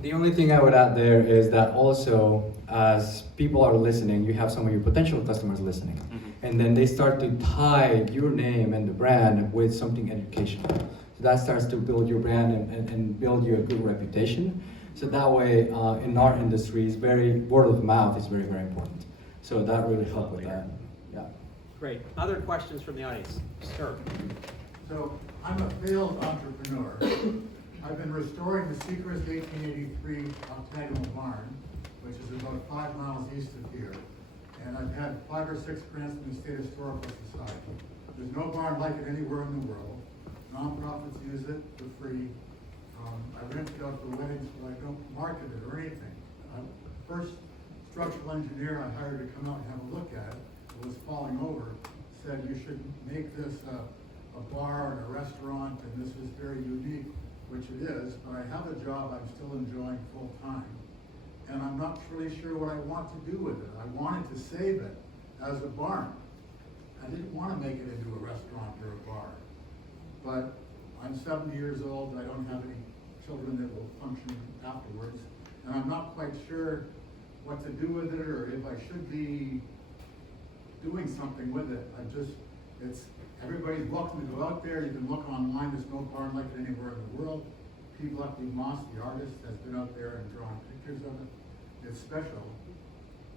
the only thing I would add there is that also, as people are listening, you have some of your potential customers listening. Mm-hmm. And then they start to tie your name and the brand with something educational. So that starts to build your brand and build you a good reputation. So that way, in our industry, word of mouth is very, very important. So that really helped with that. Yeah. Great. Other questions from the audience? Sir. So I'm a failed entrepreneur. I've been restoring the Seacrest 1883 octagonal barn, which is about 5 miles east of here. And I've had 5 or 6 grants from the State Historical Society. There's no barn like it anywhere in the world. Nonprofits use it for free. I rent it out for weddings, but I don't market it or anything. First structural engineer I hired to come out and have a look at it was falling over, said you should make this a bar and a restaurant, and this is very unique, which it is, but I have a job I'm still enjoying full time. And I'm not really sure what I want to do with it. I wanted to save it as a barn. I didn't want to make it into a restaurant or a bar. But I'm 70 years old, I don't have any children that will function afterwards. and I'm not quite sure what to do with it, or if I should be doing something with it. Everybody's welcome to go out there. You can look online. There's no barn like it anywhere in the world. Pete Moss, the artist, has been out there and drawn pictures of it. It's special.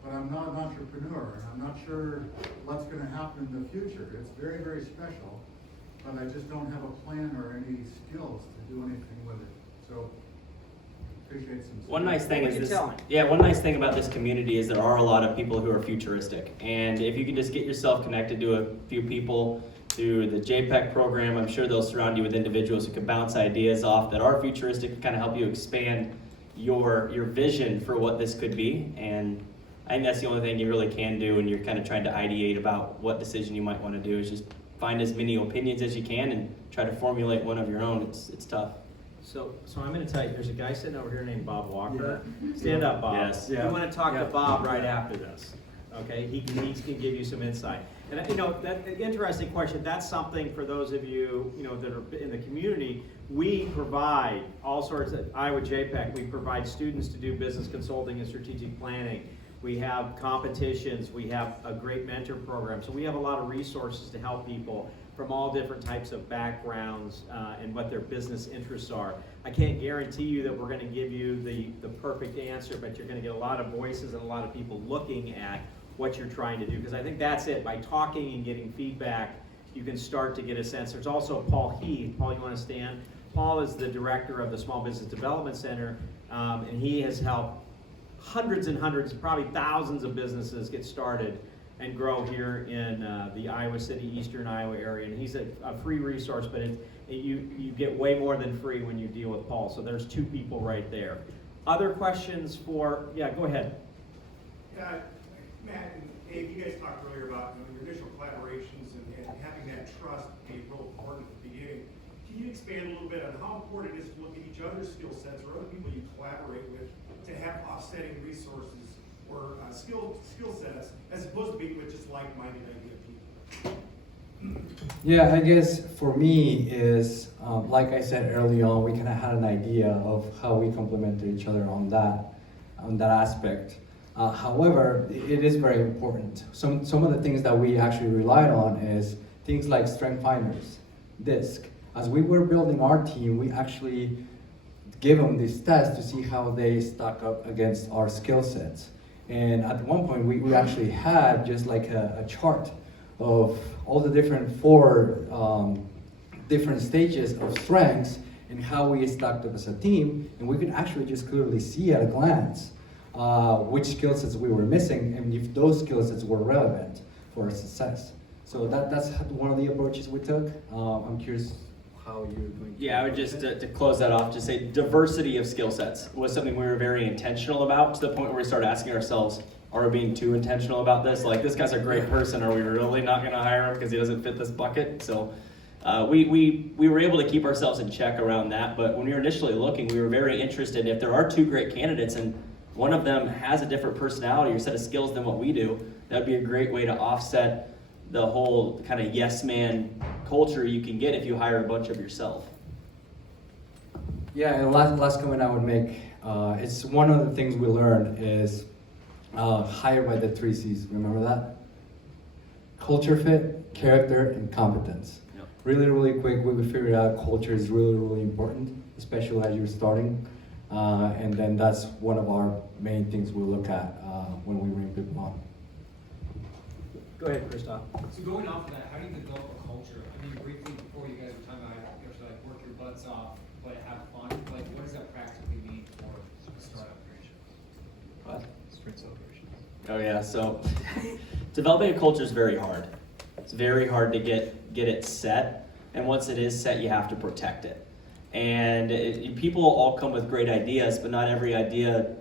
But I'm not an entrepreneur, and I'm not sure what's going to happen in the future. It's very, very special, but I just don't have a plan or any skills to do anything with it. So, appreciate some. One nice thing What is are you this. telling? Yeah, one nice thing about this community is there are a lot of people who are futuristic, and if you can just get yourself connected to a few people through the JPEC program, I'm sure they'll surround you with individuals who can bounce ideas off that are futuristic to kind of help you expand your vision for what this could be. And I think that's the only thing you really can do when you're kind of trying to ideate about what decision you might want to do, is just find as many opinions as you can and try to formulate one of your own. It's tough. So I'm going to tell you, there's a guy sitting over here named Bob Walker. Stand up, Bob. Yes. We want to talk to Yeah. Bob right after this. Okay, he can give you some insight. And that interesting question. That's something for those of you that are in the community. We provide all sorts of Iowa JPEC. We provide students to do business consulting and strategic planning. We have competitions. We have a great mentor program. So we have a lot of resources to help people from all different types of backgrounds and what their business interests are. I can't guarantee you that we're going to give you the perfect answer, but you're going to get a lot of voices and a lot of people looking at what you're trying to do, because I think that's it. By talking and getting feedback, you can start to get a sense. There's also Paul Heath. Paul, you want to stand? Paul is the director of the Small Business Development Center, and he has helped hundreds and hundreds, probably thousands of businesses get started and grow here in the Iowa City, Eastern Iowa area. And he's a free resource, but you get way more than free when you deal with Paul. So there's two people right there. Other questions for, yeah, go ahead. Matt and Dave, you guys talked earlier about your initial collaborations and having that trust be real important at the beginning. Can you expand a little bit on how important it is to look at each other's skill sets or other people you collaborate with to have offsetting resources or skill sets as opposed to being with just like-minded idea people? Yeah, I guess for me is, like I said early on, we kind of had an idea of how we complemented each other on that aspect. However, it is very important. Some of the things that we actually relied on is things like strength finders, DISC. As we were building our team, we actually gave them this test to see how they stack up against our skill sets. And at one point, we actually had just like a chart of all the four different stages of strengths and how we stacked up as a team. And we could actually just clearly see at a glance which skill sets we were missing and if those skill sets were relevant for our success. So that's one of the approaches we took. I'm curious how you're going to. Yeah, I would just, to close that off, just say diversity of skill sets was something we were very intentional about, to the point where we started asking ourselves, are we being too intentional about this? Like, this guy's a great person, are we really not gonna hire him because he doesn't fit this bucket? So we were able to keep ourselves in check around that, but when we were initially looking, we were very interested. If there are two great candidates and one of them has a different personality or set of skills than what we do, that would be a great way to offset the whole kind of yes man culture you can get if you hire a bunch of yourself. Yeah, and last comment I would make, it's one of the things we learned is hire by the 3 C's. Remember that? Culture fit, character, and competence. Yep. Really, really quick, we figured out culture is really, really important, especially as you're starting. And then that's one of our main things we look at when we bring people on. Go ahead, Christoph. So going off of that, how do you develop a culture? I mean, briefly before you guys were talking about you have to like work your butts off, but have fun. Like, what does that practically mean for a startup? What? Oh yeah, so developing a culture is very hard. It's very hard to get it set, and once it is set, you have to protect it. And people all come with great ideas, but not every idea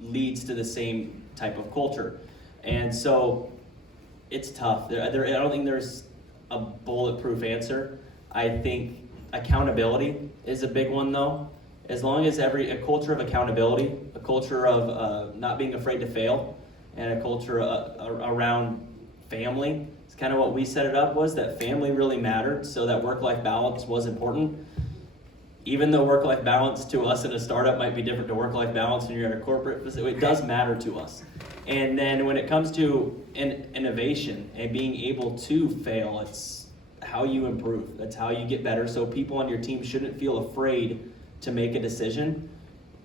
leads to the same type of culture. And so it's tough. I don't think there's a bulletproof answer. I think accountability is a big one though. As long as a culture of accountability, a culture of not being afraid to fail, and a culture around family. It's kind of what we set it up was that family really mattered, so that work-life balance was important. even though work-life balance to us in a startup might be different to work-life balance when you're at a corporate facility, it does matter to us. And then when it comes to innovation and being able to fail, it's how you improve. That's how you get better. So people on your team shouldn't feel afraid to make a decision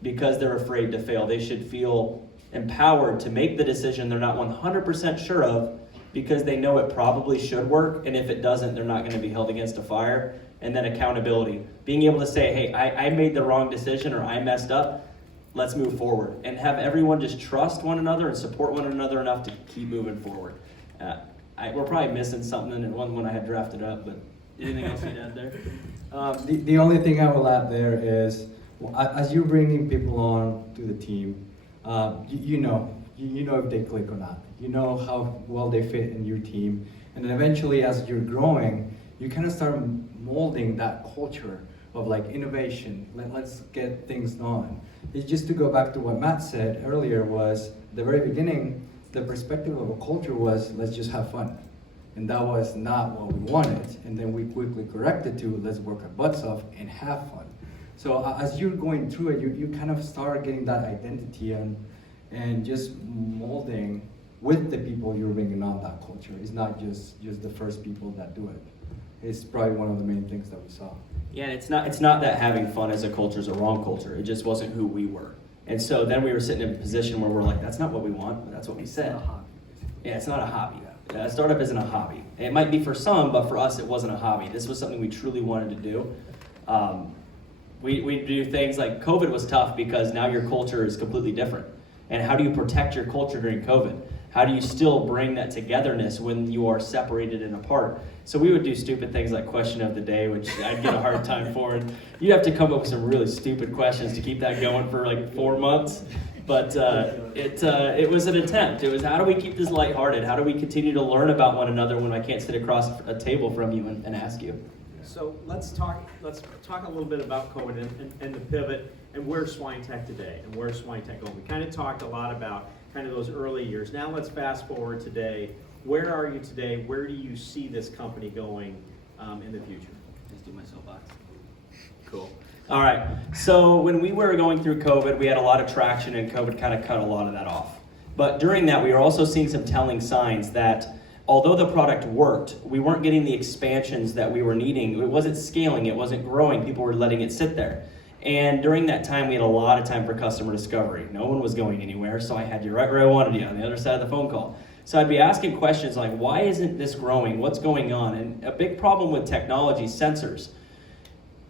because they're afraid to fail. They should feel empowered to make the decision they're not 100% sure of because they know it probably should work, and if it doesn't, they're not going to be held against a fire. And then accountability. Being able to say, hey, I made the wrong decision or I messed up, let's move forward. And have everyone just trust one another and support one another enough to keep moving forward. We're probably missing something in one when I had drafted up, but anything else you'd add there? The only thing I will add there is, as you're bringing people on to the team, you know if they click or not. You know how well they fit in your team. And then eventually, as you're growing, you kind of start molding that culture of like innovation. Let's get things done. It's just to go back to what Matt said earlier was, the very beginning, the perspective of a culture was, let's just have fun. And that was not what we wanted. And then we quickly corrected to, let's work our butts off and have fun. So as you're going through it, you kind of start getting that identity and just molding with the people you're bringing on that culture. It's not just the first people that do it. It's probably one of the main things that we saw. Yeah, and it's not that having fun as a culture is a wrong culture. It just wasn't who we were. And so then we were sitting in a position where we're like, that's not what we want, but that's what we said. Yeah, it's not a hobby. A startup isn't a hobby. It might be for some, but for us, it wasn't a hobby. This was something we truly wanted to do. We do things like COVID was tough because now your culture is completely different. And how do you protect your culture during COVID? How do you still bring that togetherness when you are separated and apart? So we would do stupid things like question of the day, which I'd get a hard time for. And you'd have to come up with some really stupid questions to keep that going for like 4 months. But it was an attempt. It was, how do we keep this lighthearted? How do we continue to learn about one another when I can't sit across a table from you and ask you? So let's talk a little bit about COVID and the pivot and where's SwineTech today and where's SwineTech going. We kind of talked a lot about kind of those early years. Now let's fast forward today. Where are you today? Where do you see this company going in the future? Let's do my soapbox. Cool. All right. So when we were going through COVID, we had a lot of traction and COVID kind of cut a lot of that off. But during that, we were also seeing some telling signs that although the product worked, we weren't getting the expansions that we were needing. It wasn't scaling, it wasn't growing, people were letting it sit there. And during that time, we had a lot of time for customer discovery. No one was going anywhere, so I had you right where I wanted you, on the other side of the phone call. So I'd be asking questions like, why isn't this growing? What's going on? And a big problem with technology, sensors,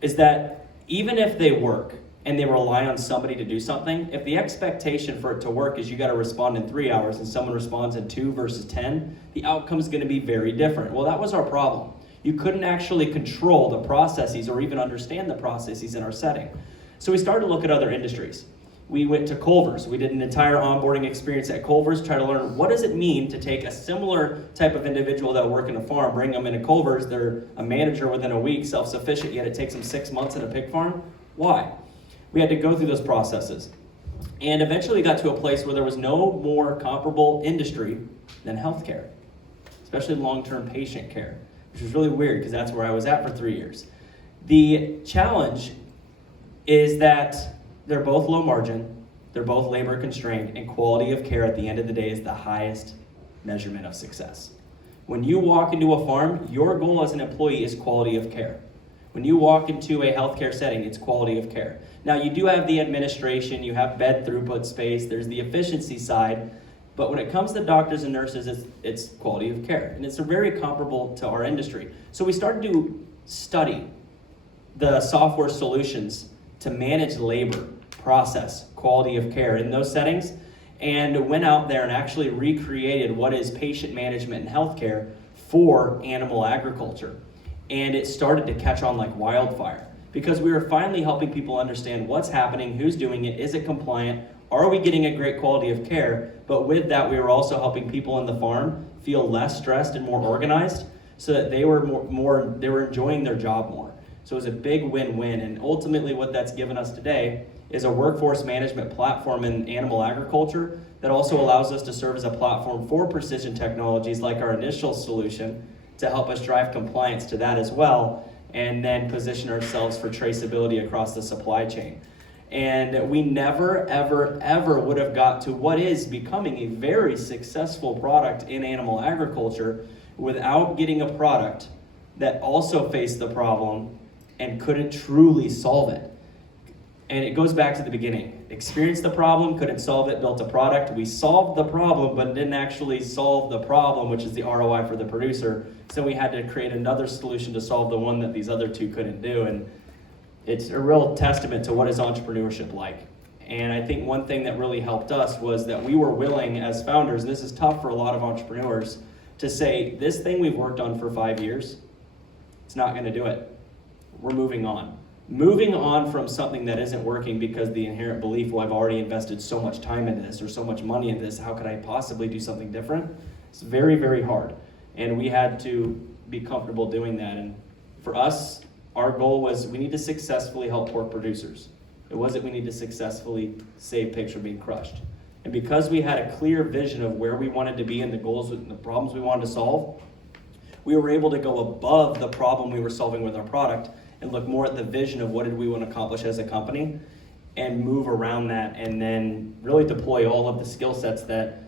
is that even if they work, and they rely on somebody to do something, if the expectation for it to work is you got to respond in 3 hours and someone responds in 2 versus 10, the outcome's going to be very different. Well, that was our problem. You couldn't actually control the processes or even understand the processes in our setting. So we started to look at other industries. We went to Culver's. We did an entire onboarding experience at Culver's, try to learn what does it mean to take a similar type of individual that work in a farm, bring them into Culver's, they're a manager within a week, self-sufficient, yet it takes them 6 months at a pig farm. Why? We had to go through those processes. And eventually got to a place where there was no more comparable industry than healthcare, especially long-term patient care, which was really weird because that's where I was at for 3 years. The challenge is that they're both low margin, they're both labor constrained, and quality of care at the end of the day is the highest measurement of success. When you walk into a farm, your goal as an employee is quality of care. When you walk into a healthcare setting, it's quality of care. Now, you do have the administration, you have bed throughput space, there's the efficiency side, but when it comes to doctors and nurses, it's quality of care. And it's very comparable to our industry. So we started to study the software solutions to manage labor, process, quality of care in those settings, and went out there and actually recreated what is patient management and healthcare for animal agriculture. And it started to catch on like wildfire because we were finally helping people understand what's happening, who's doing it, is it compliant, are we getting a great quality of care? But with that, we were also helping people in the farm feel less stressed and more organized so that they were they were enjoying their job more. So it was a big win-win, and ultimately what that's given us today is a workforce management platform in animal agriculture that also allows us to serve as a platform for precision technologies like our initial solution to help us drive compliance to that as well. and then position ourselves for traceability across the supply chain. And we never, ever, ever would have got to what is becoming a very successful product in animal agriculture without getting a product that also faced the problem and couldn't truly solve it. And it goes back to the beginning. Experienced the problem, couldn't solve it, built a product. We solved the problem, but didn't actually solve the problem, which is the ROI for the producer. So we had to create another solution to solve the one that these other two couldn't do. And it's a real testament to what is entrepreneurship like. And I think one thing that really helped us was that we were willing as founders, and this is tough for a lot of entrepreneurs, to say, this thing we've worked on for 5 years, it's not gonna do it. We're moving on. Moving on from something that isn't working because the inherent belief, well, I've already invested so much time into this or so much money into this, how could I possibly do something different? It's very, very hard. And we had to be comfortable doing that. And for us, our goal was we need to successfully help pork producers. It wasn't we need to successfully save pigs from being crushed. And because we had a clear vision of where we wanted to be and the goals and the problems we wanted to solve, we were able to go above the problem we were solving with our product and look more at the vision of what did we want to accomplish as a company and move around that, and then really deploy all of the skill sets that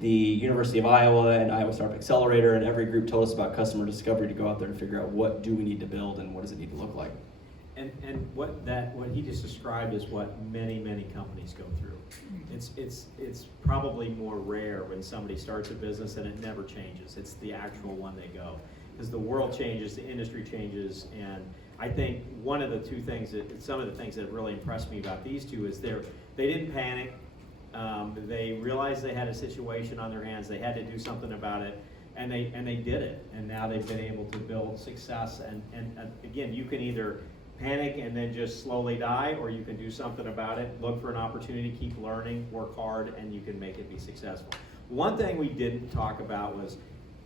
the University of Iowa and Iowa Startup Accelerator and every group told us about customer discovery to go out there and figure out what do we need to build and what does it need to look like. And what he just described is what many companies go through. It's probably more rare when somebody starts a business and it never changes. It's the actual one they go. Because the world changes, the industry changes, and I think one of the two things some of the things that really impressed me about these two is they didn't panic. They realized they had a situation on their hands. They had to do something about it, and they did it. And now they've been able to build success. And again, you can either panic and then just slowly die, or you can do something about it, look for an opportunity, keep learning, work hard, and you can make it be successful. One thing we didn't talk about was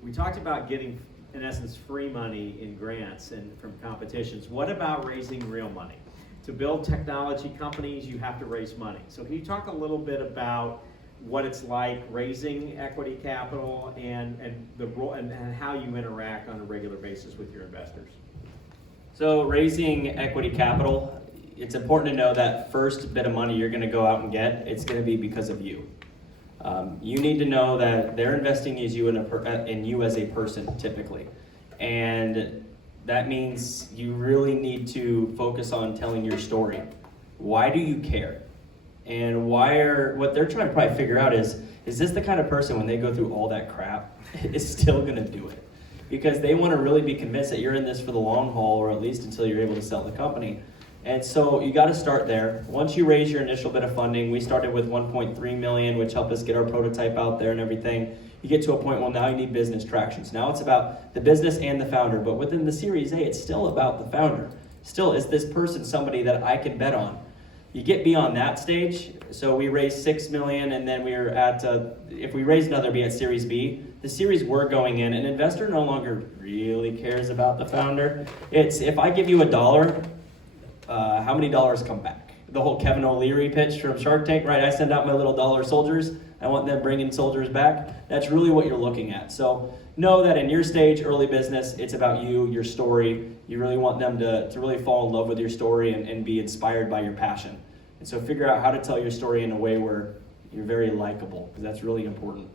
we talked about getting, in essence, free money in grants and from competitions. What about raising real money? To build technology companies, you have to raise money. So can you talk a little bit about what it's like raising equity capital and the role and how you interact on a regular basis with your investors? So raising equity capital, it's important to know that first bit of money you're gonna go out and get, it's gonna be because of you. You need to know that they're investing in you as a person, typically. And that means you really need to focus on telling your story. Why do you care? And what they're trying to probably figure out is this the kind of person when they go through all that crap is still gonna do it? Because they wanna really be convinced that you're in this for the long haul, or at least until you're able to sell the company. And so you gotta start there. Once you raise your initial bit of funding, we started with 1.3 million, which helped us get our prototype out there and everything. You get to a point, well, now you need business traction. So now it's about the business and the founder, but within the Series A, it's still about the founder. Still, is this person somebody that I can bet on? You get beyond that stage, so we raised 6 million, and then we were at, if we raised another, be at Series B. The series we're going in, an investor no longer really cares about the founder. It's, if I give you $1, how many dollars come back? The whole Kevin O'Leary pitch from Shark Tank, right? I send out my little dollar soldiers. I want them bringing soldiers back. That's really what you're looking at. So know that in your stage, early business, it's about you, your story. You really want them to really fall in love with your story and be inspired by your passion. And so figure out how to tell your story in a way where you're very likable, because that's really important.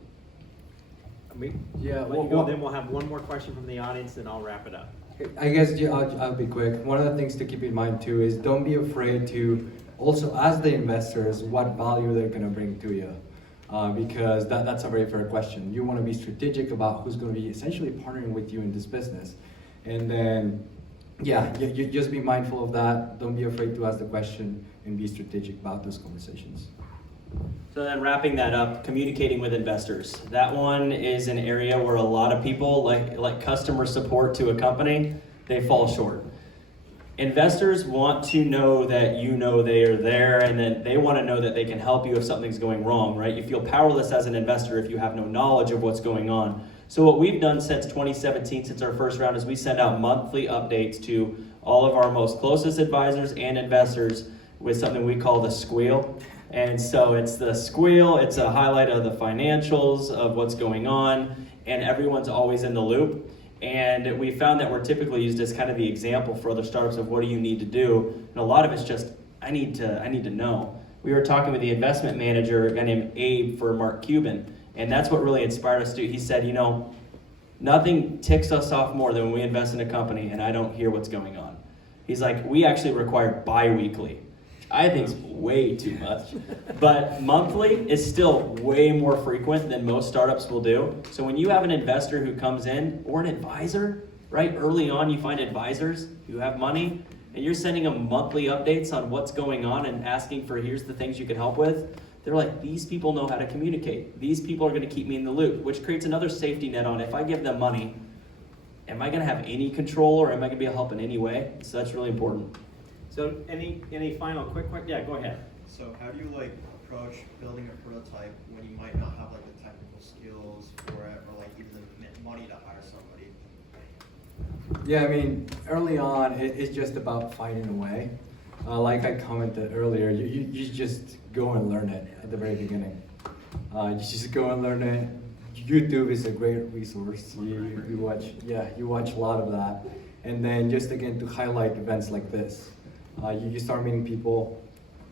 Yeah, Then we'll have one more question from the audience, and I'll wrap it up. I guess I'll be quick. One of the things to keep in mind too is don't be afraid to also ask the investors what value they're going to bring to you, because that's a very fair question. You want to be strategic about who's going to be essentially partnering with you in this business, and then you just be mindful of that. Don't be afraid to ask the question and be strategic about those conversations. So then wrapping that up, communicating with investors. That one is an area where a lot of people, like customer support to a company, they fall short. Investors want to know that you know they are there, and then they want to know that they can help you if something's going wrong, right? You feel powerless as an investor if you have no knowledge of what's going on. So what we've done since 2017, since our first round, is we send out monthly updates to all of our most closest advisors and investors with something we call the squeal. And so it's the squeal, it's a highlight of the financials, of what's going on, and everyone's always in the loop. And we found that we're typically used as kind of the example for other startups of what do you need to do. And a lot of it's just, I need to know. We were talking with the investment manager, a guy named Abe for Mark Cuban, and that's what really inspired us to. He said, you know, nothing ticks us off more than when we invest in a company and I don't hear what's going on. He's like, we actually require bi-weekly. I think it's way too much. But monthly is still way more frequent than most startups will do. So when you have an investor who comes in, or an advisor, right? Early on you find advisors who have money, and you're sending them monthly updates on what's going on and asking for here's the things you can help with. They're like, these people know how to communicate. These people are gonna keep me in the loop, which creates another safety net on if I give them money, am I gonna have any control or am I gonna be a help in any way? So that's really important. So any final quick, yeah, go ahead. So how do you like approach building a prototype when you might not have like the technical skills for it, or like even the money to hire somebody? Yeah, I mean, early on, it's just about finding a way. Like I commented earlier, you just go and learn it at the very beginning. You just go and learn it. YouTube is a great resource. You watch a lot of that. And then just again to highlight events like this. You start meeting people,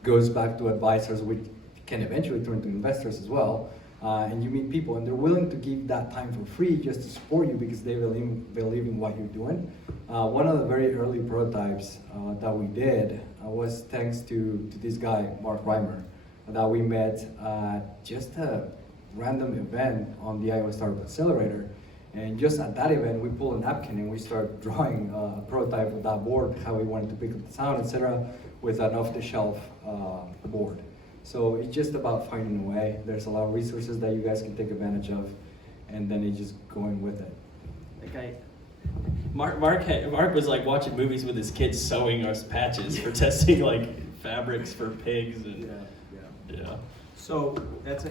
goes back to advisors, which can eventually turn to investors as well. And you meet people, and they're willing to give that time for free just to support you because they believe in what you're doing. One of the very early prototypes that we did was thanks to this guy, Mark Reimer, that we met at just a random event on the Iowa Startup Accelerator. And just at that event, we pulled a napkin and we started drawing a prototype of that board, how we wanted to pick up the sound, etc., with an off-the-shelf board. So it's just about finding a way. There's a lot of resources that you guys can take advantage of, and then it's just going with it. Okay. Mark was like watching movies with his kids sewing us patches for testing like fabrics for pigs and yeah. So that's a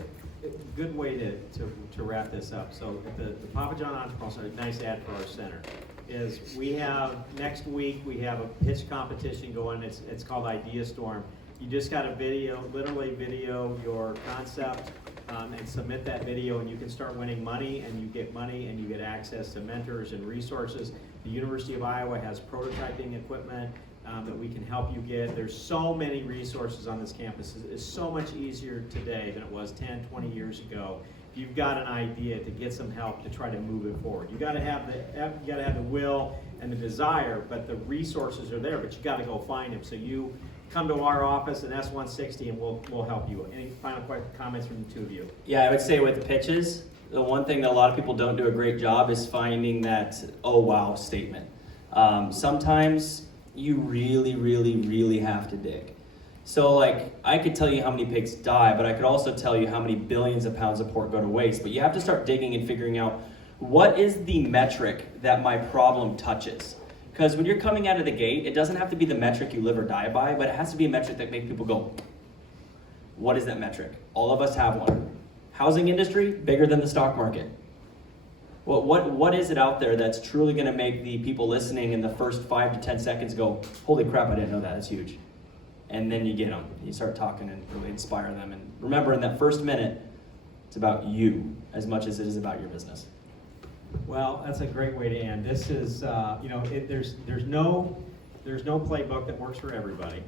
good way to wrap this up. So the Papa John Entrepreneurial Center, nice ad for our center, is we have next week we have a pitch competition going. It's called Idea Storm. You just got to literally video your concept and submit that video, and you can start winning money, and you get access to mentors and resources. The University of Iowa has prototyping equipment that we can help you get. There's so many resources on this campus. It's so much easier today than it was 10, 20 years ago. If you've got an idea, to get some help to try to move it forward. You got to have the will and the desire, but the resources are there. But you got to go find them. So you come to our office in S160 and we'll help you. Any final comments from the two of you? Yeah, I would say with the pitches, the one thing that a lot of people don't do a great job is finding that oh wow statement. Sometimes you really have to dig. So like, I could tell you how many pigs die, but I could also tell you how many billions of pounds of pork go to waste. But you have to start digging and figuring out what is the metric that my problem touches. Because when you're coming out of the gate, it doesn't have to be the metric you live or die by, but it has to be a metric that makes people go, what is that metric? All of us have one. Housing industry, bigger than the stock market. Well, what is it out there that's truly gonna make the people listening in the first 5 to 10 seconds go, holy crap, I didn't know that, it's huge. And then you get them, you start talking and really inspire them. And remember, in that first minute, it's about you as much as it is about your business. Well, that's a great way to end. This is, there's no playbook that works for everybody.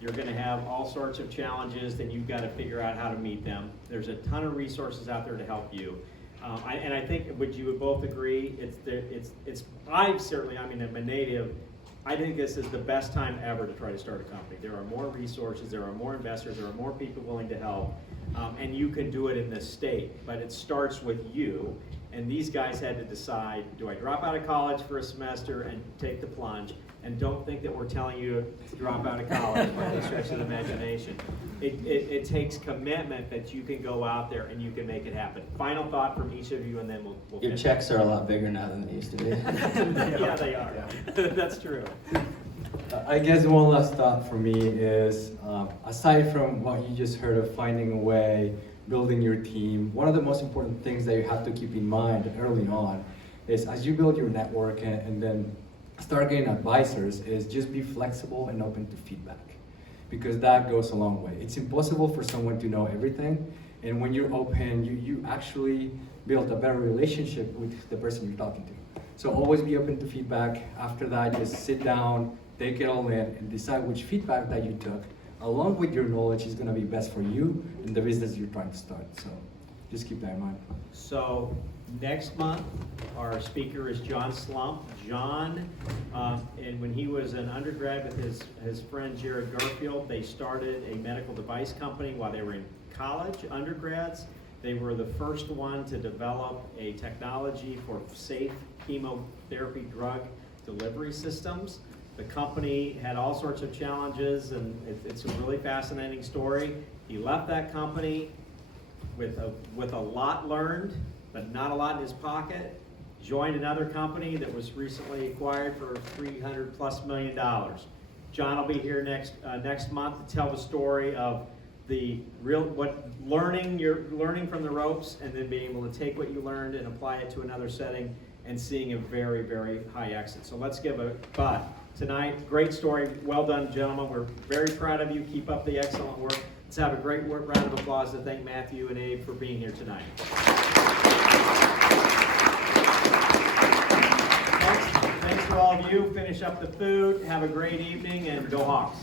You're going to have all sorts of challenges, then you've got to figure out how to meet them. There's a ton of resources out there to help you. I think, would you would both agree? I'm a native. I think this is the best time ever to try to start a company. There are more resources, there are more investors, there are more people willing to help, and you can do it in this state. But it starts with you. And these guys had to decide, do I drop out of college for a semester and take the plunge? And don't think that we're telling you to drop out of college by any stretch of the imagination. It takes commitment that you can go out there and you can make it happen. Final thought from each of you, and then we'll Your finish. checks are a lot bigger now than they used to be. Yeah, they are. That's true. I guess one last thought for me is, aside from what you just heard of finding a way, building your team, one of the most important things that you have to keep in mind early on is as you build your network and then start getting advisors, is just be flexible and open to feedback, because that goes a long way. It's impossible for someone to know everything, and when you're open, you actually build a better relationship with the person you're talking to. So always be open to feedback. After that, just sit down, take it all in, and decide which feedback that you took, along with your knowledge, is gonna be best for you and the business you're trying to start. So just keep that in mind. So next month, our speaker is John Slump. John, and when he was an undergrad with his friend Jared Garfield, they started a medical device company while they were in college, undergrads. They were the first one to develop a technology for safe chemotherapy drug delivery systems. The company had all sorts of challenges, and it's a really fascinating story. He left that company with a lot learned, but not a lot in his pocket. Joined another company that was recently acquired for $300+ million. John will be here next month to tell the story of you're learning from the ropes, and then being able to take what you learned and apply it to another setting and seeing a very, very high exit. So let's give tonight, great story. Well done, gentlemen. We're very proud of you. Keep up the excellent work. Let's have a great round of applause to thank Matthew and Abe for being here tonight. Thanks to all of you. Finish up the food. Have a great evening, and go Hawks.